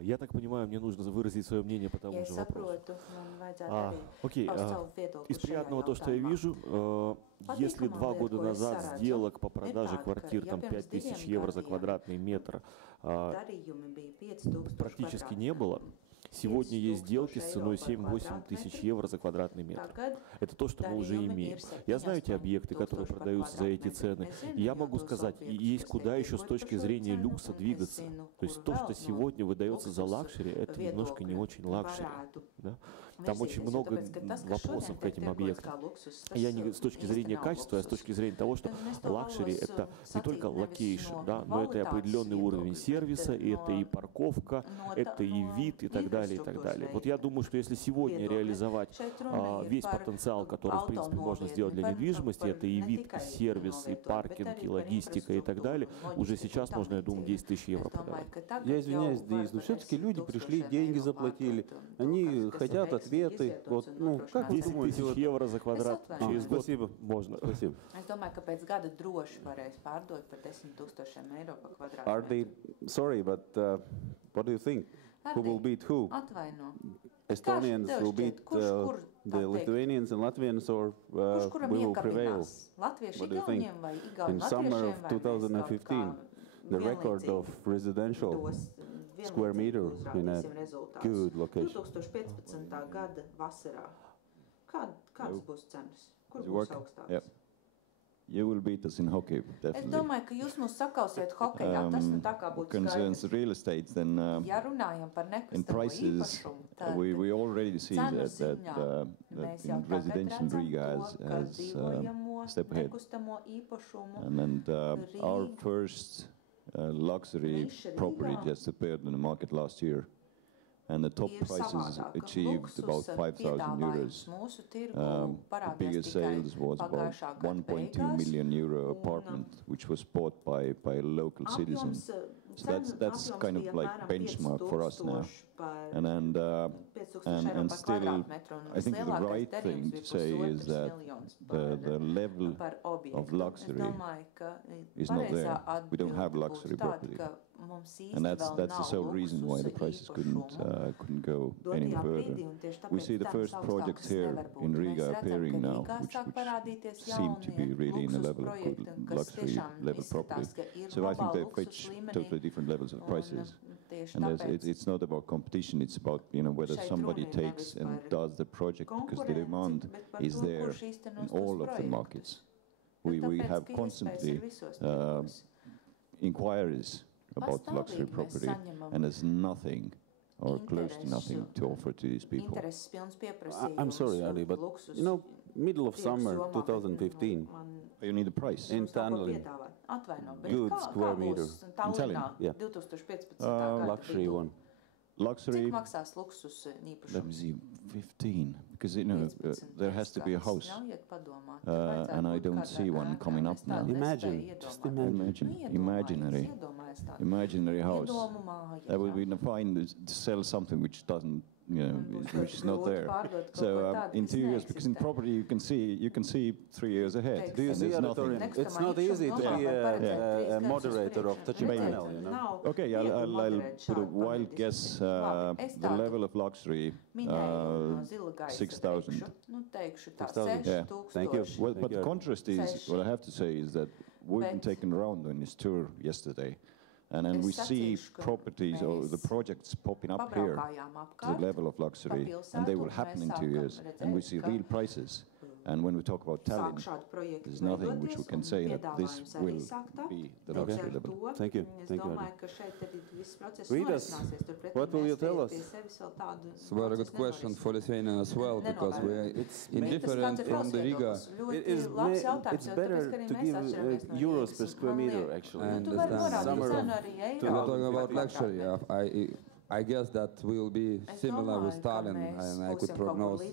Я так понимаю, мне нужно выразить свое мнение по тому Ja же es вопросу. saprotu, man vajadzētu arī Окей, paust savu viedokli из šajā приятного то, что я jautājumā. вижу, если 2 года назад сделок по продаже квартир там 5000 евро за квадратный метр Darījumi bija 5000 практически не было, сегодня есть сделки с ценой 7-8 тысяч евро за квадратный метр. Tagad Это то, что мы уже имеем. Я знаю эти объекты, которые продаются за эти цены. И я могу сказать, и есть куда еще с точки зрения люкса двигаться. То есть то, что сегодня выдается за лакшери, это немножко не очень лакшери. Да? Там очень много вопросов к этим объектам. Я не с точки зрения качества, а с точки зрения того, что лакшери — это не только локейшн, да, но это и определенный уровень сервиса, и это и парковка, это и вид, и так далее, и так далее. Вот я думаю, что если сегодня реализовать весь потенциал, который, в принципе, можно сделать для недвижимости, это и вид, и сервис, и паркинг, и логистика, и так далее, уже сейчас можно, я думаю, 10 тысяч евро продавать. Я извиняюсь, Денис, но все-таки люди пришли, деньги заплатили, они хотят ответы. Вот, ну, как 10 тысяч евро за квадрат через год спасибо. можно. Спасибо. Es domāju, ka pēc gada droši varēs pārdot par 10 000 eiro par kvadrātmetru. Are they, sorry, but what do you think? Who will beat who? Atvaino. Estonians will beat the Lithuanians and Latvians, or we will prevail? What do you think? In summer of 2015, the record of residential square meter in a good location. 2015. gada vasarā. Kādas būs cenas? Kur Does it būs work? augstākas? Yep. You will beat us in hockey, Es definitely. domāju, ka jūs mūs sakausiet hokejā. Tas nu tā kā būtu Concerns skaidrs. real estate, then Ja runājam par in nekustamo prices, īpašumu, tad we already see cenu that ziņā mēs jau in tagad residential redzam Riga to, ka has dzīvojamo step ahead. nekustamo īpašumu And our Riga first luxury Niša property Rīgā just appeared in the market last year, and the top ir prices savādāka. achieved about Luksusa 5,000 piedāvājums euros. mūsu tirgu The parādījās biggest tikai sales was about pagājušā gada 1.2 beigās. million euro Un, apartment, which was bought by a local citizen. Apjoms, So that's apjoms kind of bija like apmēram benchmark for us now. 5000 par And then, 5000 eiro and par still, kvadrātmetru, un I think the vislielākais right darījums thing bija to say is 1,2 that miljonus the level par objektu. of luxury Es domāju, ka is not pareizā there. We don't have atbilde luxury būtu tāda, property. ka mums īsti And vēl that's the nav sole reason why the luksusa prices īpašumu. couldn't go any Dotajā further. brīdī, un tieši We tāpēc see the cenas first projects augstākas here nevar būt. in Mēs Riga redzam, appearing ka now, Rīgā which sāk parādīties seem to be jaunie really in a luksus level of good projekti, kas luxury tiešām level izskatās, property. ka ir So I think globāli they luksus fetch līmenī. totally different levels of Un prices. tieši And tāpēc it's not about competition, it's about, whether šeit somebody runa ir takes nevis and par does the project, because the konkurenci, demand bet par is to, there kurš īstenos in tos all of the projektus. markets. Jo We tāpēc, have ka iespējas constantly ir visos tirgos. inquiries about luxury Pastāvīgi mēs property, saņemam and there's nothing or close to nothing to offer to these people. Intereses pilns pieprasījums. I'm sorry, Ari, but luksus middle of tirgus summer jomā, bet, 2015, man You need a price. In mums nav ko Tallinn. piedāvāt. Atvaino, bet Good kā square būs meter. Tallinnā Tallinn, yeah. 2015. gada luxury vidū? one. Luxury, Cik maksās luksus let me īpašums? see, 15, because there has to be a house. Ļaujiet padomāt. And I don't see one coming up now. Imagine, just imagine. Imaginary house. That would be fine to sell something which doesn't, which is not there. So in 2 years, because in property you can see 3 years ahead. Do you and see, there's nothing. Auditorium? It's not easy to be a moderator of such a panel, Okay, I'll put a wild guess. The level of luxury, 6,000. Yeah, thank you. Well, but the contrast is, what I have to say is that we've been taken around on this tour yesterday, and then we see properties or the projects popping up here to the level of luxury, and they will happen in 2 years, and we see real prices. And when we talk about Tallinn, there's nothing which we can say that this will be the luxury level. Thank you. Thank you, Ari. Vidas, what will you tell us? It's a very good question for Lithuania as well, because we are indifferent from the Riga. It's better to give euros per square meter, actually. I understand. Summer of We're talking about luxury. I guess that will be similar with Tallinn, and I could prognose a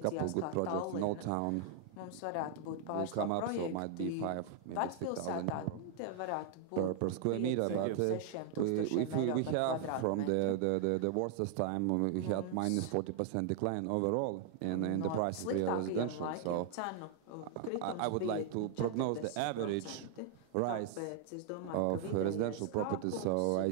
couple of good projects in Old Town Mums varētu būt will pāris come up, so projekti might be 5, maybe 6,000 vecpilsētā. Tie varētu būt per square meter. But if we have from the worst time, we had minus 40% decline overall in the price of real residential. So I would like to prognose the average rise of residential properties. So I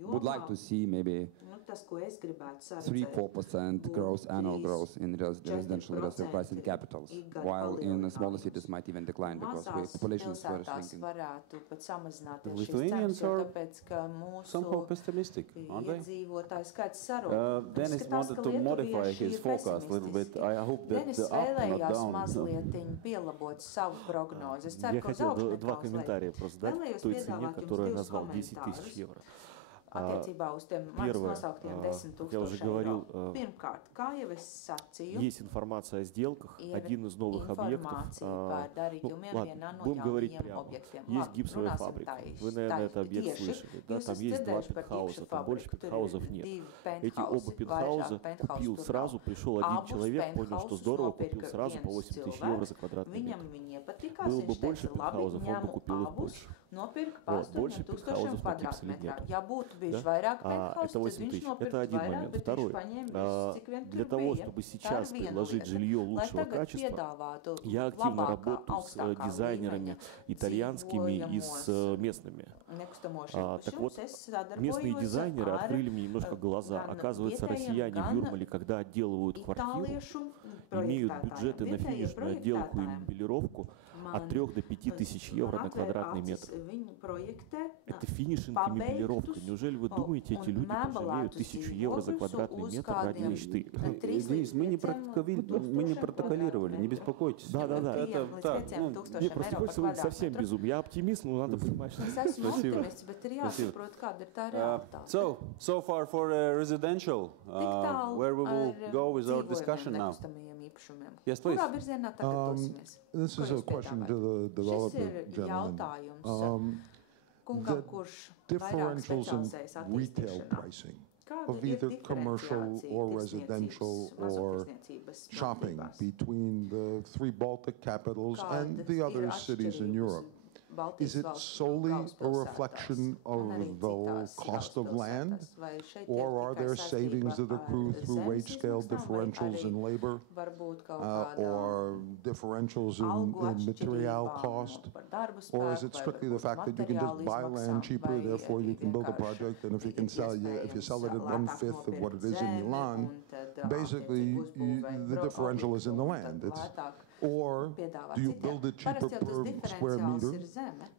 would like to see maybe 3-4% growth, annual growth in residential real estate price in capitals, while in smaller cities might even decline because population is very shrinking. The Lithuanians are somehow pessimistic, aren't they? Dennis wanted to modify his forecast a little bit. I hope that the up, not down. Я хотел два комментария просто дать к той цене, которую я назвал 10 тысяч евро. Первое, я уже говорил, есть информация о сделках. Один из новых объектов, ладно, будем говорить прямо, есть гипсовая фабрика. Вы, наверное, этот объект слышали. Да? Там есть 2 пентхауса, там больше пентхаусов нет. Эти оба пентхауса купил сразу, пришел один человек, понял, что здорово, купил сразу по 8 тысяч евро за квадратный метр. Было бы больше пентхаусов, он бы купил их больше. Вот, больше пентхаусов по Кипселе нет. Да? Это 8 тысяч. Это один момент. Второй. Для того, чтобы сейчас предложить жилье лучшего качества, я активно работаю с дизайнерами итальянскими и с местными. Так вот, местные дизайнеры открыли мне немножко глаза. Оказывается, россияне в Юрмале, когда отделывают квартиру, имеют бюджеты на финишную отделку и мебелировку от 3 до 5 тысяч евро на квадратный метр. Это финишинг и мебелировка. Неужели вы думаете, эти люди пожалеют 1000 евро за квадратный метр ради мечты? Денис, мы не протоколировали, не беспокойтесь. Да. Это так. Мне просто хочется быть совсем безумным. Я оптимист, но надо понимать, что... Спасибо. So far for residential, where we will go with our discussion now. Yes, please. This is a question to the developer gentleman. The differentials in retail pricing of either commercial or residential or shopping between the 3 Baltic capitals and the other cities in Europe. Is it solely a reflection of the cost of land, or are there savings that accrue through wage scale differentials in labor, or differentials in material cost, or is it strictly the fact that you can just buy land cheaper, therefore you can build a project, and if you sell it at 1/5 of what it is in Milan, basically the differential is in the land. Or do you build it cheaper per square meter?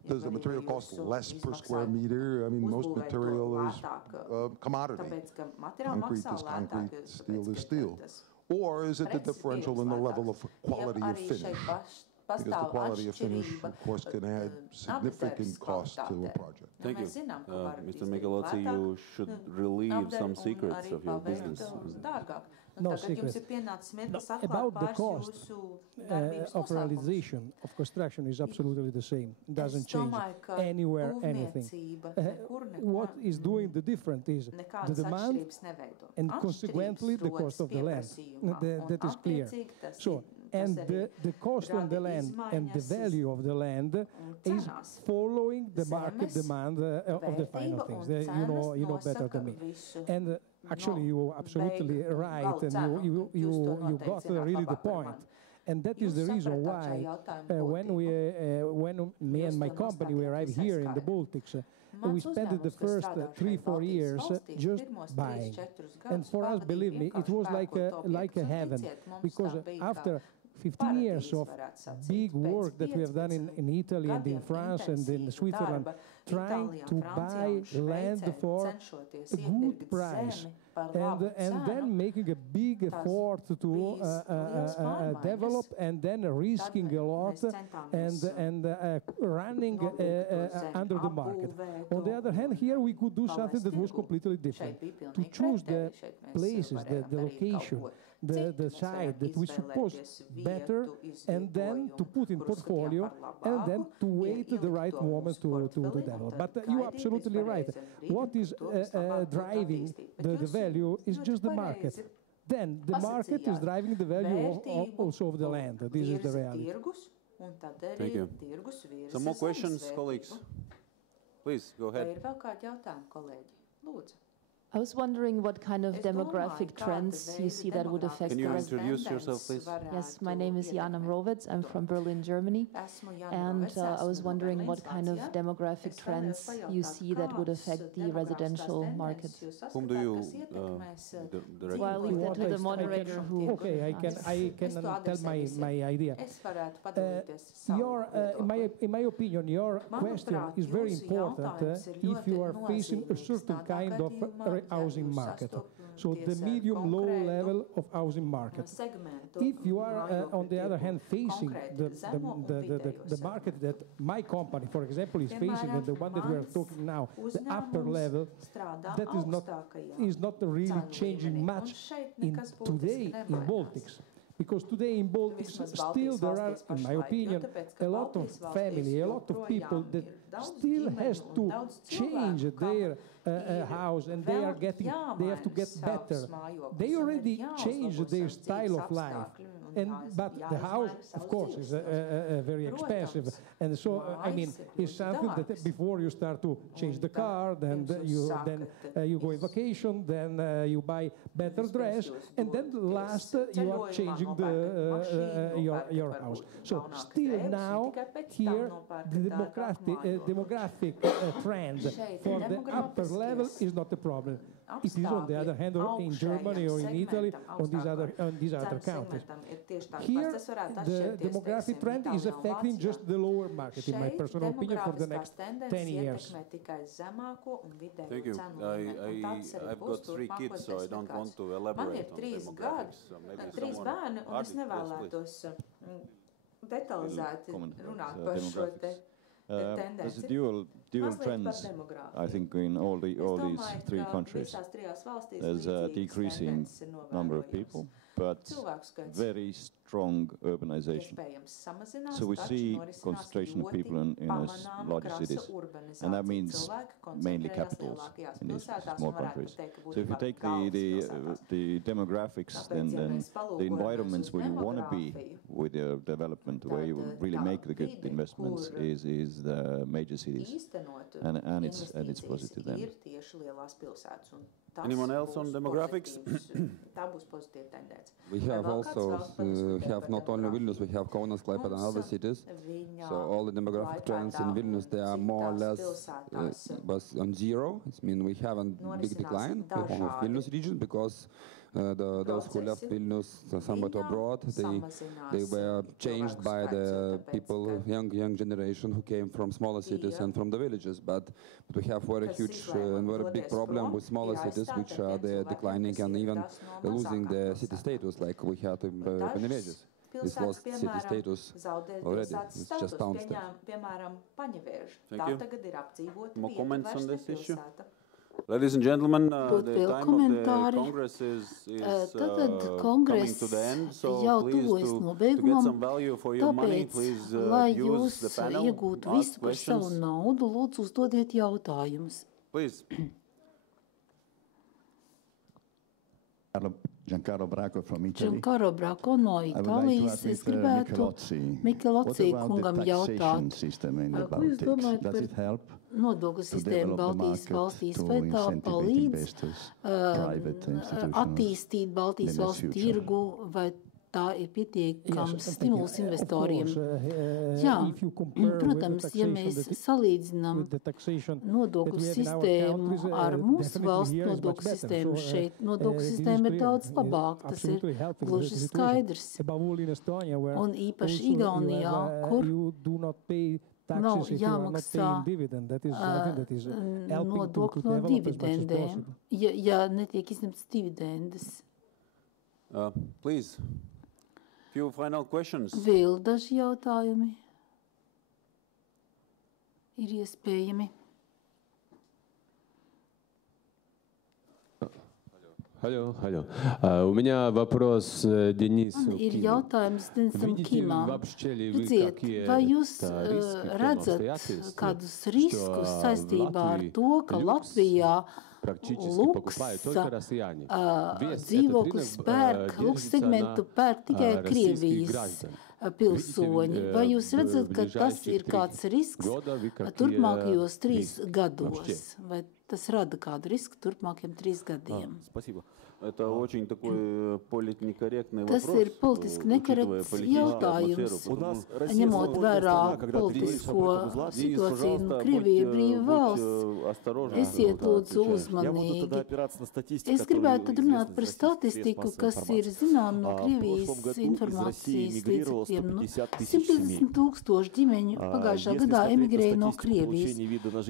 Does the material cost less per square meter? I mean, most material is commodity. Concrete is concrete, steel is steel. Or is it the differential in the level of quality of finish? Because the quality of finish, of course, can add significant cost to a project. Thank you. Mr. Michelozzi, you should relieve some secrets of your business. No secret. About the cost of realization of construction is absolutely the same. It doesn't change anywhere anything. What is doing the difference is the demand and consequently the cost of the land. That is clear. So, and the cost on the land and the value of the land is following the market demand of the final things. You know better than me. And actually, you are absolutely right, and you got really the point. And that is the reason why when me and my company we arrived here in the Baltics, we spent the first 3-4 years just buying. And for us, believe me, it was like a heaven, because after 15 years of big work that we have done in Italy and in France and in Switzerland, trying to buy land for a good price, and then making a big effort to develop, and then risking a lot and running under the market. On the other hand, here we could do something that was completely different. To choose the places, the location, the site that we suppose better, and then to put in portfolio, and then to wait the right moment to develop. But you're absolutely right. What is driving the value is just the market. Then the market is driving the value also of the land. This is the reality. Thank you. Some more questions, colleagues? Please, go ahead. I was wondering what kind of demographic trends you see that would affect. Can you introduce yourself, please? Yes, my name is Jana Mrovec. I'm from Berlin, Germany. And I was wondering what kind of demographic trends you see that would affect the residential market. Whom do you direct? Well, I'll leave that to the moderator who... Okay, I can tell my idea. In my opinion, your question is very important if you are facing a certain kind of housing market. So the medium-low level of housing market. If you are, on the other hand, facing the market that my company, for example, is facing, and the one that we are talking now, the upper level, that is not really changing much today in Baltics. Because today in Baltics, still there are, in my opinion, a lot of family, a lot of people that still has to change their house, and they have to get better. They already changed their style of life. But the house, of course, is very expensive, and so I mean, it's something that before you start to change the car, then you go on vacation, then you buy better dress, and then last you are changing your house. So still now here the demographic trend for the upper level is not a problem. It is on the other hand, or in Germany or in Italy, on these other countries. Here, the demographic trend is affecting just the lower market, in my personal opinion, for the next 10 years. Thank you. I've got 3 kids, so I don't want to elaborate on demographics. So maybe someone... Ardis, detalizēti runāt par šo te there's a dual trends, I think, in all these 3 countries. There's a decreasing number of people, but very strong urbanization. So we see concentration of people in larger cities, and that means mainly capitals in these small countries. So if you take the demographics, then the environments where you want to be with your development, where you will really make the good investments, is the major cities, and it's positive then. Anyone else on demographics? We have also have not only Vilnius, we have Kaunas, Klaipėda, and other cities. So all the demographic trends in Vilnius, they are more or less on zero. It means we have a big decline of Vilnius region because those who left Vilnius somewhat abroad, they were changed by the people, young generation who came from smaller cities and from the villages. But we have very huge and very big problem with smaller cities, which are declining and even losing the city status, like we had in Panevėžys. It's lost city status already. It's just town state. Thank you. More comments on this issue? Ladies and gentlemen, the time of the Congress is coming to the end, so please to get some value for your money, please use the panel, ask questions. Please. Giancarlo Bracco from Italy. Giancarlo Bracco no Itālijas. Es gribētu Michelozzi kungam jautāt, ko jūs domājat par nodokļu sistēmu Baltijas valstīs, vai tā palīdz attīstīt Baltijas valstu tirgu, vai tā ir pietiekams stimuls investoriem? Jā, protams, ja mēs salīdzinām nodokļu sistēmu ar mūsu valstu nodokļu sistēmu šeit, nodokļu sistēma ir daudz labāka, tas ir gluži skaidrs. Un īpaši Igaunijā, kur nav jāmaksā nodokļu no dividendēm, ja netiek izņemts dividendes. Please. Few final questions. Vēl daži jautājumi ir iespējami. Алло. У меня вопрос Денису Киму. Видите ли вообще ли вы какие риски kādus riskus saistībā ar to, ka Latvijā dzīvokļus pērk, luks segmentu pērk tikai Krievijas pilsoņi. Vai jūs redzat, ka tas ir kāds risks turpmākajos 3 gados? Vai tas rada kādu risku turpmākajiem 3 gadiem? Это очень такой политнекорректный вопрос. Tas ir politiski nekorekts jautājums, ņemot vērā politisko situāciju. Krievija ir brīva valsts. Esiet lūdzu uzmanīgi. Es gribētu tad runāt par statistiku, kas ir zinām no Krievijas informācijas līdzekļiem. 150,000 ģimeņu pagājušā gadā emigrēja no Krievijas.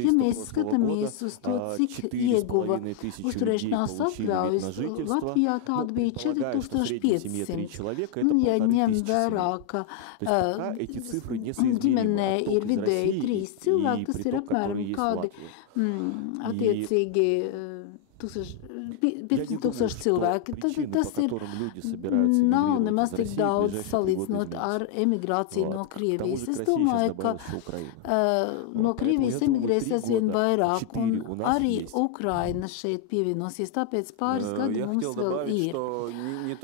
Ja mēs skatāmies uz to cik ieguva uzturēšanās atļaujas. Latvijā tāda bija 4500. Ja ņem vērā, ka ģimenē ir vidēji 3 cilvēki, tas ir apmēram kādi attiecīgi 15,000 cilvēki. Tad tas nav nemaz tik daudz salīdzinot ar emigrāciju no Krievijas. Es domāju, ka no Krievijas emigrēs aizvien vairāk, un arī Ukraina šeit pievienosies, tāpēc pāris gadi mums vēl ir.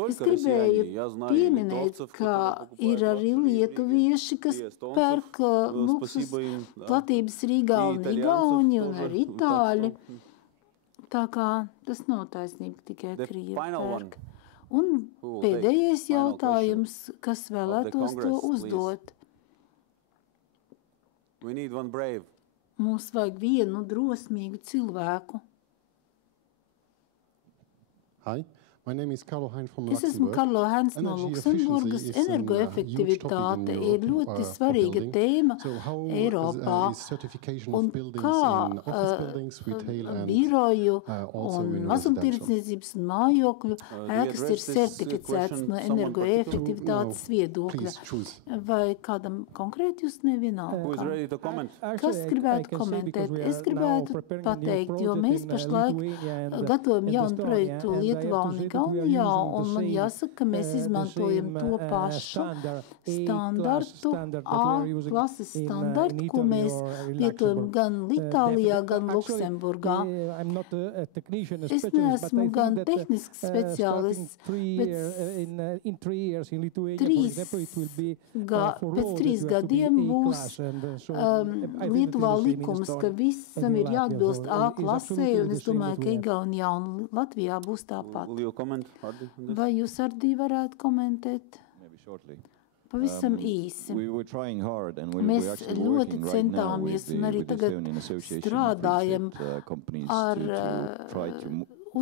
Es gribēju pieminēt, ka ir arī lietuvieši, kas pērk luksus platības Rīgā un Igauņi un arī itāļi. Tā kā tas nav taisnība, tikai Krievi pērk. Un pēdējais jautājums, kas vēlētos to uzdot. Mums vajag vienu drosmīgu cilvēku. Hi. My name is Carlo Hein from Es esmu Karlo Heins no Luksemburgas. Energoefektivitāte ir ļoti svarīga tēma Eiropā. Un kā biroju un mazumtirdzniecības un mājokļu ēkas ir certificētas no energoefektivitātes viedokļa? Vai kādam konkrēti jūs nevienalga? Kas gribētu komentēt? Es gribētu pateikt, jo mēs pašlaik gatavojam jaunu projektu Lietuvā un Igaunijā, un man jāsaka, ka mēs izmantojam to pašu standartu, A-klases standartu, ko mēs lietojam gan Itālijā, gan Luksemburgā. Es neesmu gan tehnisks speciālists, bet pēc 3 gadiem būs Lietuvā likums, ka visam ir jāatbilst A-klasē, un es domāju, ka Igaunijā un Latvijā būs tāpat. Vai jūs arī varētu komentēt? Pavisam īsi. Mēs ļoti centāmies un arī tagad strādājam ar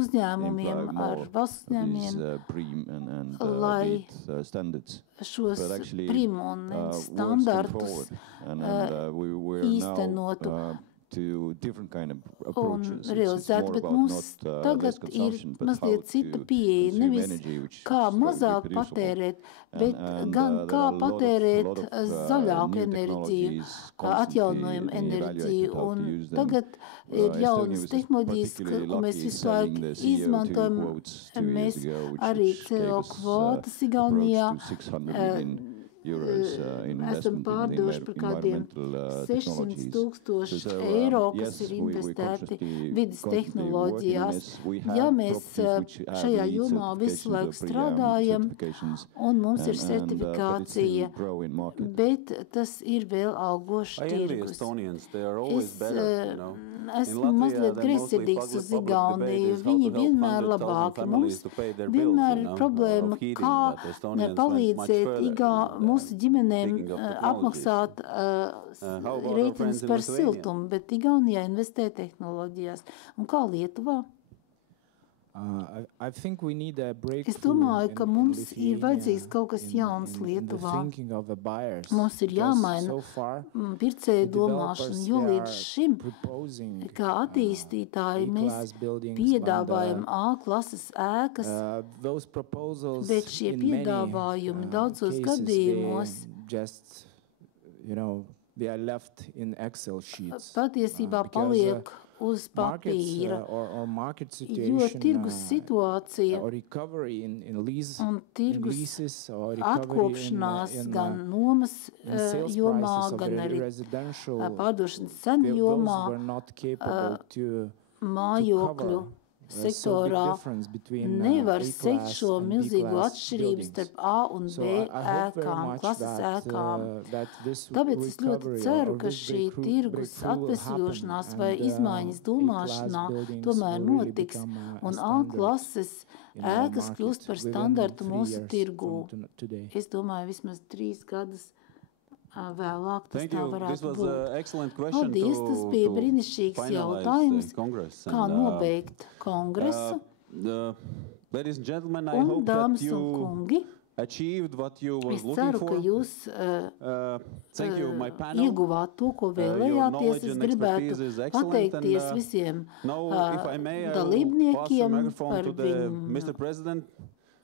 uzņēmumiem, ar valsts uzņēmumiem, lai šos prim un standartus īstenotu un realizēt, bet mums tagad ir mazliet cita pieeja, nevis kā mazāk patērēt, bet gan kā patērēt zaļāku enerģiju, atjaunojumu enerģiju. Un tagad ir jaunas tehnoloģijas, ko mēs visu laiku izmantojam. Mēs arī CO kvotas Igaunijā esam pārdoši par kādiem 600,000 eiro, kas ir investēti vidas tehnoloģijās. Ja mēs šajā jomā visu laiku strādājam, un mums ir certifikācija, bet tas ir vēl augošs tirgus. Es esmu mazliet greizsirdīgs uz Igauniju. Viņi vienmēr labāki. Mums vienmēr ir problēma, kā palīdzēt mūsu ģimenēm apmaksāt rēķinus par siltumu, bet Igaunijā investē tehnoloģijās. Un kā Lietuvā? Es domāju, ka mums ir vajadzīgs kaut kas jauns Lietuvā. Mums ir jāmaina pircēju domāšanu, jo līdz šim, kā attīstītāji, mēs piedāvājam A-klases ēkas, bet šie piedāvājumi daudzos gadījumos patiesībā paliek uz papīra, jo tirgus situācija un tirgus atkopšanās gan nomas jomā, gan arī pārdošanas cenu jomā, mājokļu sektorā nevar sekt šo milzīgo atšķirību starp A un B ēkām, klases ēkām. Tāpēc es ļoti ceru, ka šī tirgus atvesļošanās vai izmaiņas domāšanā tomēr notiks, un A klases ēkas kļūst par standartu mūsu tirgū. Es domāju, vismaz 3 gadus vēlāk tas tā varētu būt. Paldies, tas bija brīnišķīgs jautājums, kā nobeigt kongresu. Un, dāmas un kungi, achieved what you were Es looking ceru, ka for. jūs Thank you, my panel. ieguvāt to, ko vēlējāties. Es gribētu pateikties visiem dalībniekiem par viņu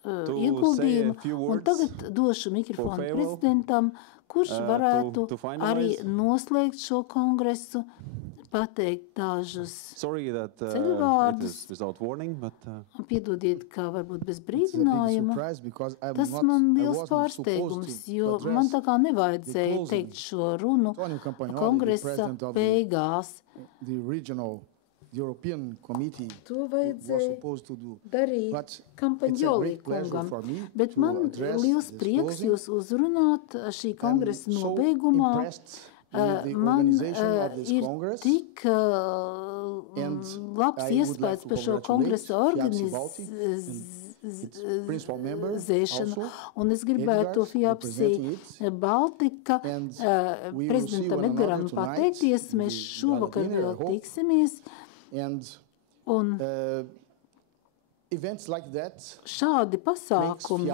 ieguldījumu. Un tagad došu mikrofonu prezidentam, kurš varētu arī noslēgt šo kongresu, pateikt dažus ceļvārdus. Piedodiet, ka varbūt bez brīdinājuma. Tas man liels pārsteigums, jo man tā kā nevajadzēja teikt šo runu kongresa beigās. To vajadzēja darīt Kampaņģolī kungam, bet man liels prieks jūs uzrunāt šī kongresa nobeigumā. Man ir tik labs iespējas par šo kongresa organizēšanu, un es gribētu FIAPSI Baltika prezidentam Edgaram pateikties. Mēs šovakar vēl tiksimies. Un šādi pasākumi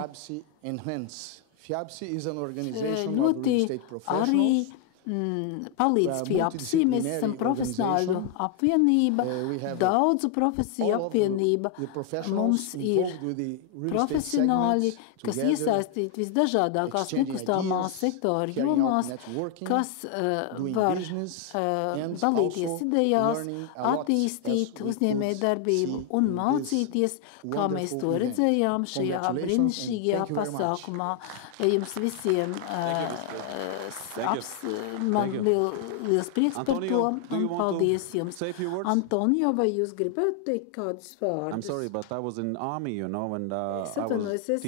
ļoti arī palīdz FIAPSI. Mēs esam profesionāļu apvienība, daudzu profesiju apvienība. Mums ir profesionāļi, kas iesaistīti visdažādākās nekustamā sektora jomās, kas var dalīties idejās, attīstīt uzņēmējdarbību un mācīties, kā mēs to redzējām šajā brīnišķīgajā pasākumā. Jums visiem man liels prieks par to, un paldies jums. Antonio, vai jūs gribētu teikt kādus vārdus? I'm sorry, but I was in army, you know, and es atvainojos, es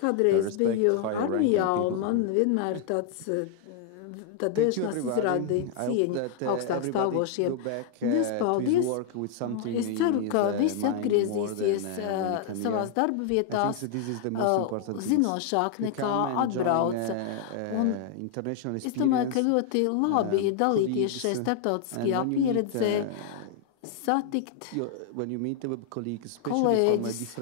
kādreiz biju armijā, un man vienmēr tad vēršanās izrādīja cieņu augstāk stāvošiem. Liels paldies! Es ceru, ka visi atgriezīsies savās darba vietās zinošāk nekā atbrauca. Un es domāju, ka ļoti labi ir dalīties šajā starptautiskajā pieredzē, satikt kolēģis,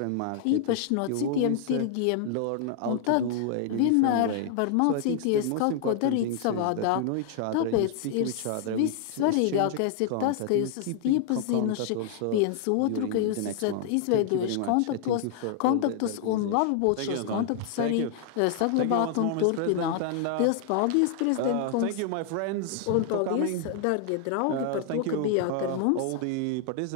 īpaši no citiem tirgiem, un tad vienmēr var mācīties kaut ko darīt savādāk. Tāpēc ir vissvarīgākais ir tas, ka jūs esat iepazinuši viens otru, ka jūs esat izveidojuši kontaktus, un labi būtu šos kontaktus arī saglabāt un turpināt. Liels paldies, prezident kungs, un paldies, dargie draugi, par to, ka bijāt ar mums. Paldies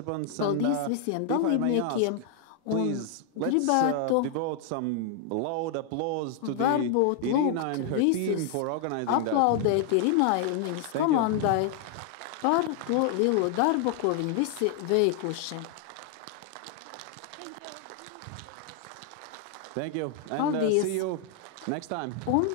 visiem dalībniekiem, un gribētu varbūt lūgt visus aplaudēt Irinai un viņas komandai par to lielo darbu, ko viņi visi veikuši. Thank you. Paldies. See you next time. Un